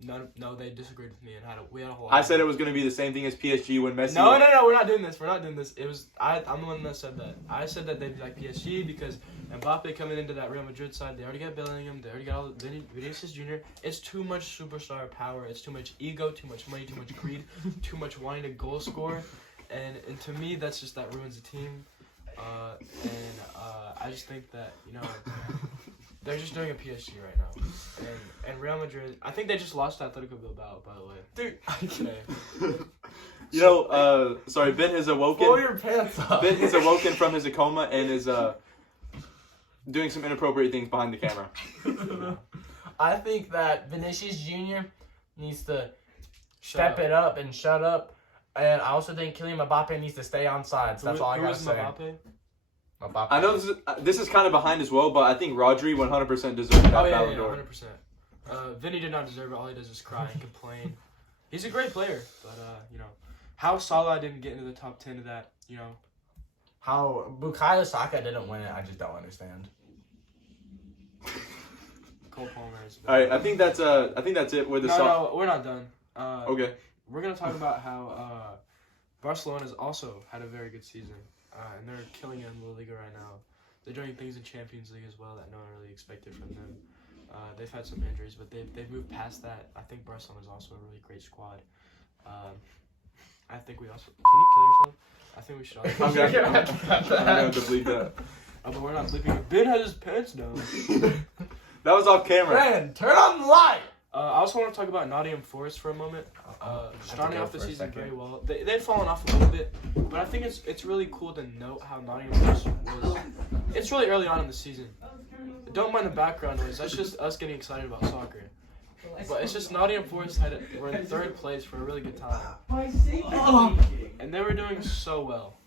No, they disagreed with me and we had a whole. I said it was going to be the same thing as PSG when Messi. No, we're not doing this. We're not doing this. I'm the one that said that. I said that they'd be like PSG because Mbappe coming into that Real Madrid side, they already got Bellingham, they already got all Vinicius Jr. It's too much superstar power. It's too much ego, too much money, too much greed, too much wanting to goal score, and to me that ruins the team. I just think that, you know, they're just doing a PSG right now. And Real Madrid, I think they just lost to Atletico Bilbao, by the way. Dude. You know, sorry, Ben has awoken. Pull your pants up. Ben has awoken from his coma and is doing some inappropriate things behind the camera. I think that Vinicius Jr. needs to step it up and shut up. And I also think Kylian Mbappe needs to stay on sides. That's all I got to say. Mbappe? I know this is kind of behind as well, but I think Rodri 100% deserves that Ballon d'Or. 100%. Vinny did not deserve it. All he does is cry and complain. He's a great player, but you know, how Salah didn't get into the top 10 of that, you know. How Bukayo Saka didn't win it, I just don't understand. Cole Palmer is. All right, I think that's it with the No, we're not done. Okay. We're gonna talk about how Barcelona's also had a very good season, and they're killing it in La Liga right now. They're doing things in Champions League as well that no one really expected from them. They've had some injuries, but they've moved past that. I think Barcelona's also a really great squad. I think we also. Can you kill yourself? I think we should. I'm gonna have to bleep that. Oh, but we're not bleeping. Ben has his pants down. That was off camera. Ben, turn on the light. I also want to talk about Nottingham Forest for a moment. Starting off the season very well. They've fallen off a little bit, but I think it's really cool to note how Nottingham Forest was. It's really early on in the season. Don't mind the background noise. That's just us getting excited about soccer. But it's just Nottingham Forest were in third place for a really good time. And they were doing so well.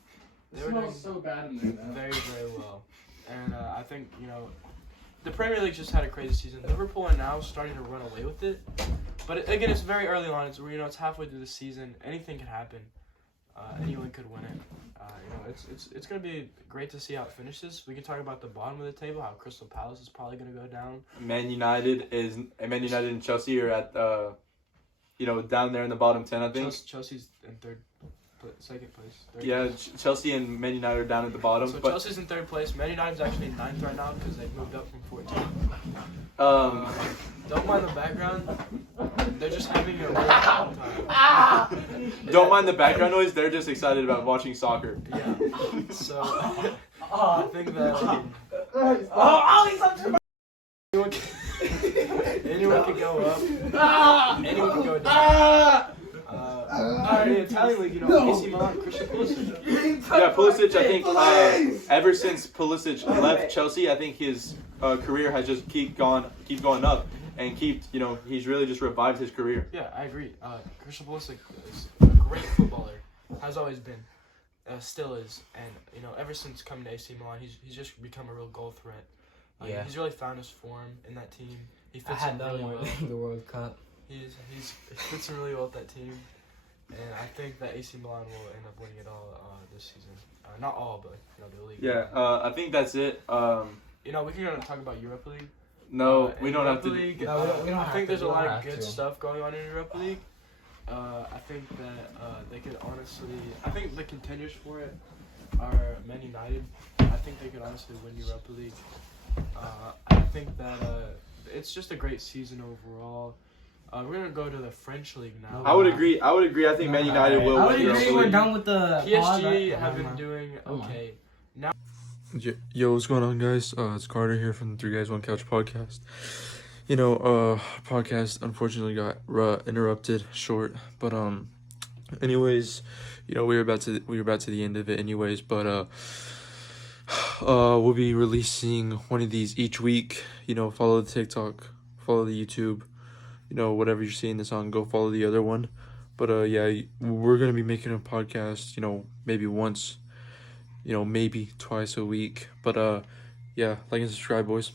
They were doing so bad in there now. very, very well. And I think, you know, the Premier League just had a crazy season. Liverpool are now starting to run away with it. But again, it's very early on. It's halfway through the season. Anything can happen. Anyone could win it. You know, it's going to be great to see how it finishes. We can talk about the bottom of the table, how Crystal Palace is probably going to go down. Man United and Chelsea are at down there in the bottom 10, I think. Chelsea's in third. second place. Third Yeah, place. Chelsea and Man United are down at the bottom. So but Chelsea's in third place. Man United's actually in ninth right now because they've moved up from 14. Don't mind the background. They're just having a really fun time. don't mind the background noise. They're just excited about watching soccer. Yeah. So I think that anyone can go up. Anyone can go down. In the Italian league, AC Milan, Christian Pulisic. Yeah, Pulisic. I think ever since Pulisic left Chelsea, I think his career has just keep going up, and he's really just revived his career. Yeah, I agree. Christian Pulisic is a great footballer. Has always been. Still is. And, ever since coming to AC Milan, he's just become a real goal threat. Yeah. He's really found his form in that team. He I fits had in that really one well. in the World Cup. He fits in really well with that team. And I think that AC Milan will end up winning it all this season. Not all, but, the league. Yeah, I think that's it. We can talk about Europa League. No, we in don't have Europa to. League, No, we don't I have think to. there's a We don't lot of have good to. stuff going on in Europa League. I think that they could honestly. I think the contenders for it are Man United. I think they could honestly win Europa League. I think that it's just a great season overall. We're gonna go to the French league now. I would agree. I think Man United will I win would Europa agree. We're League. done with the PSG pod. have been doing okay. Yo, what's going on, guys? It's Carter here from the 3 Guys 1 Couch podcast. Podcast unfortunately got interrupted short, but anyways, we were about to the end of it anyways, but we'll be releasing one of these each week. Follow the TikTok, follow the YouTube, whatever you're seeing this on, go follow the other one. But yeah, we're gonna be making a podcast, maybe once, maybe twice a week. But yeah, like and subscribe, boys.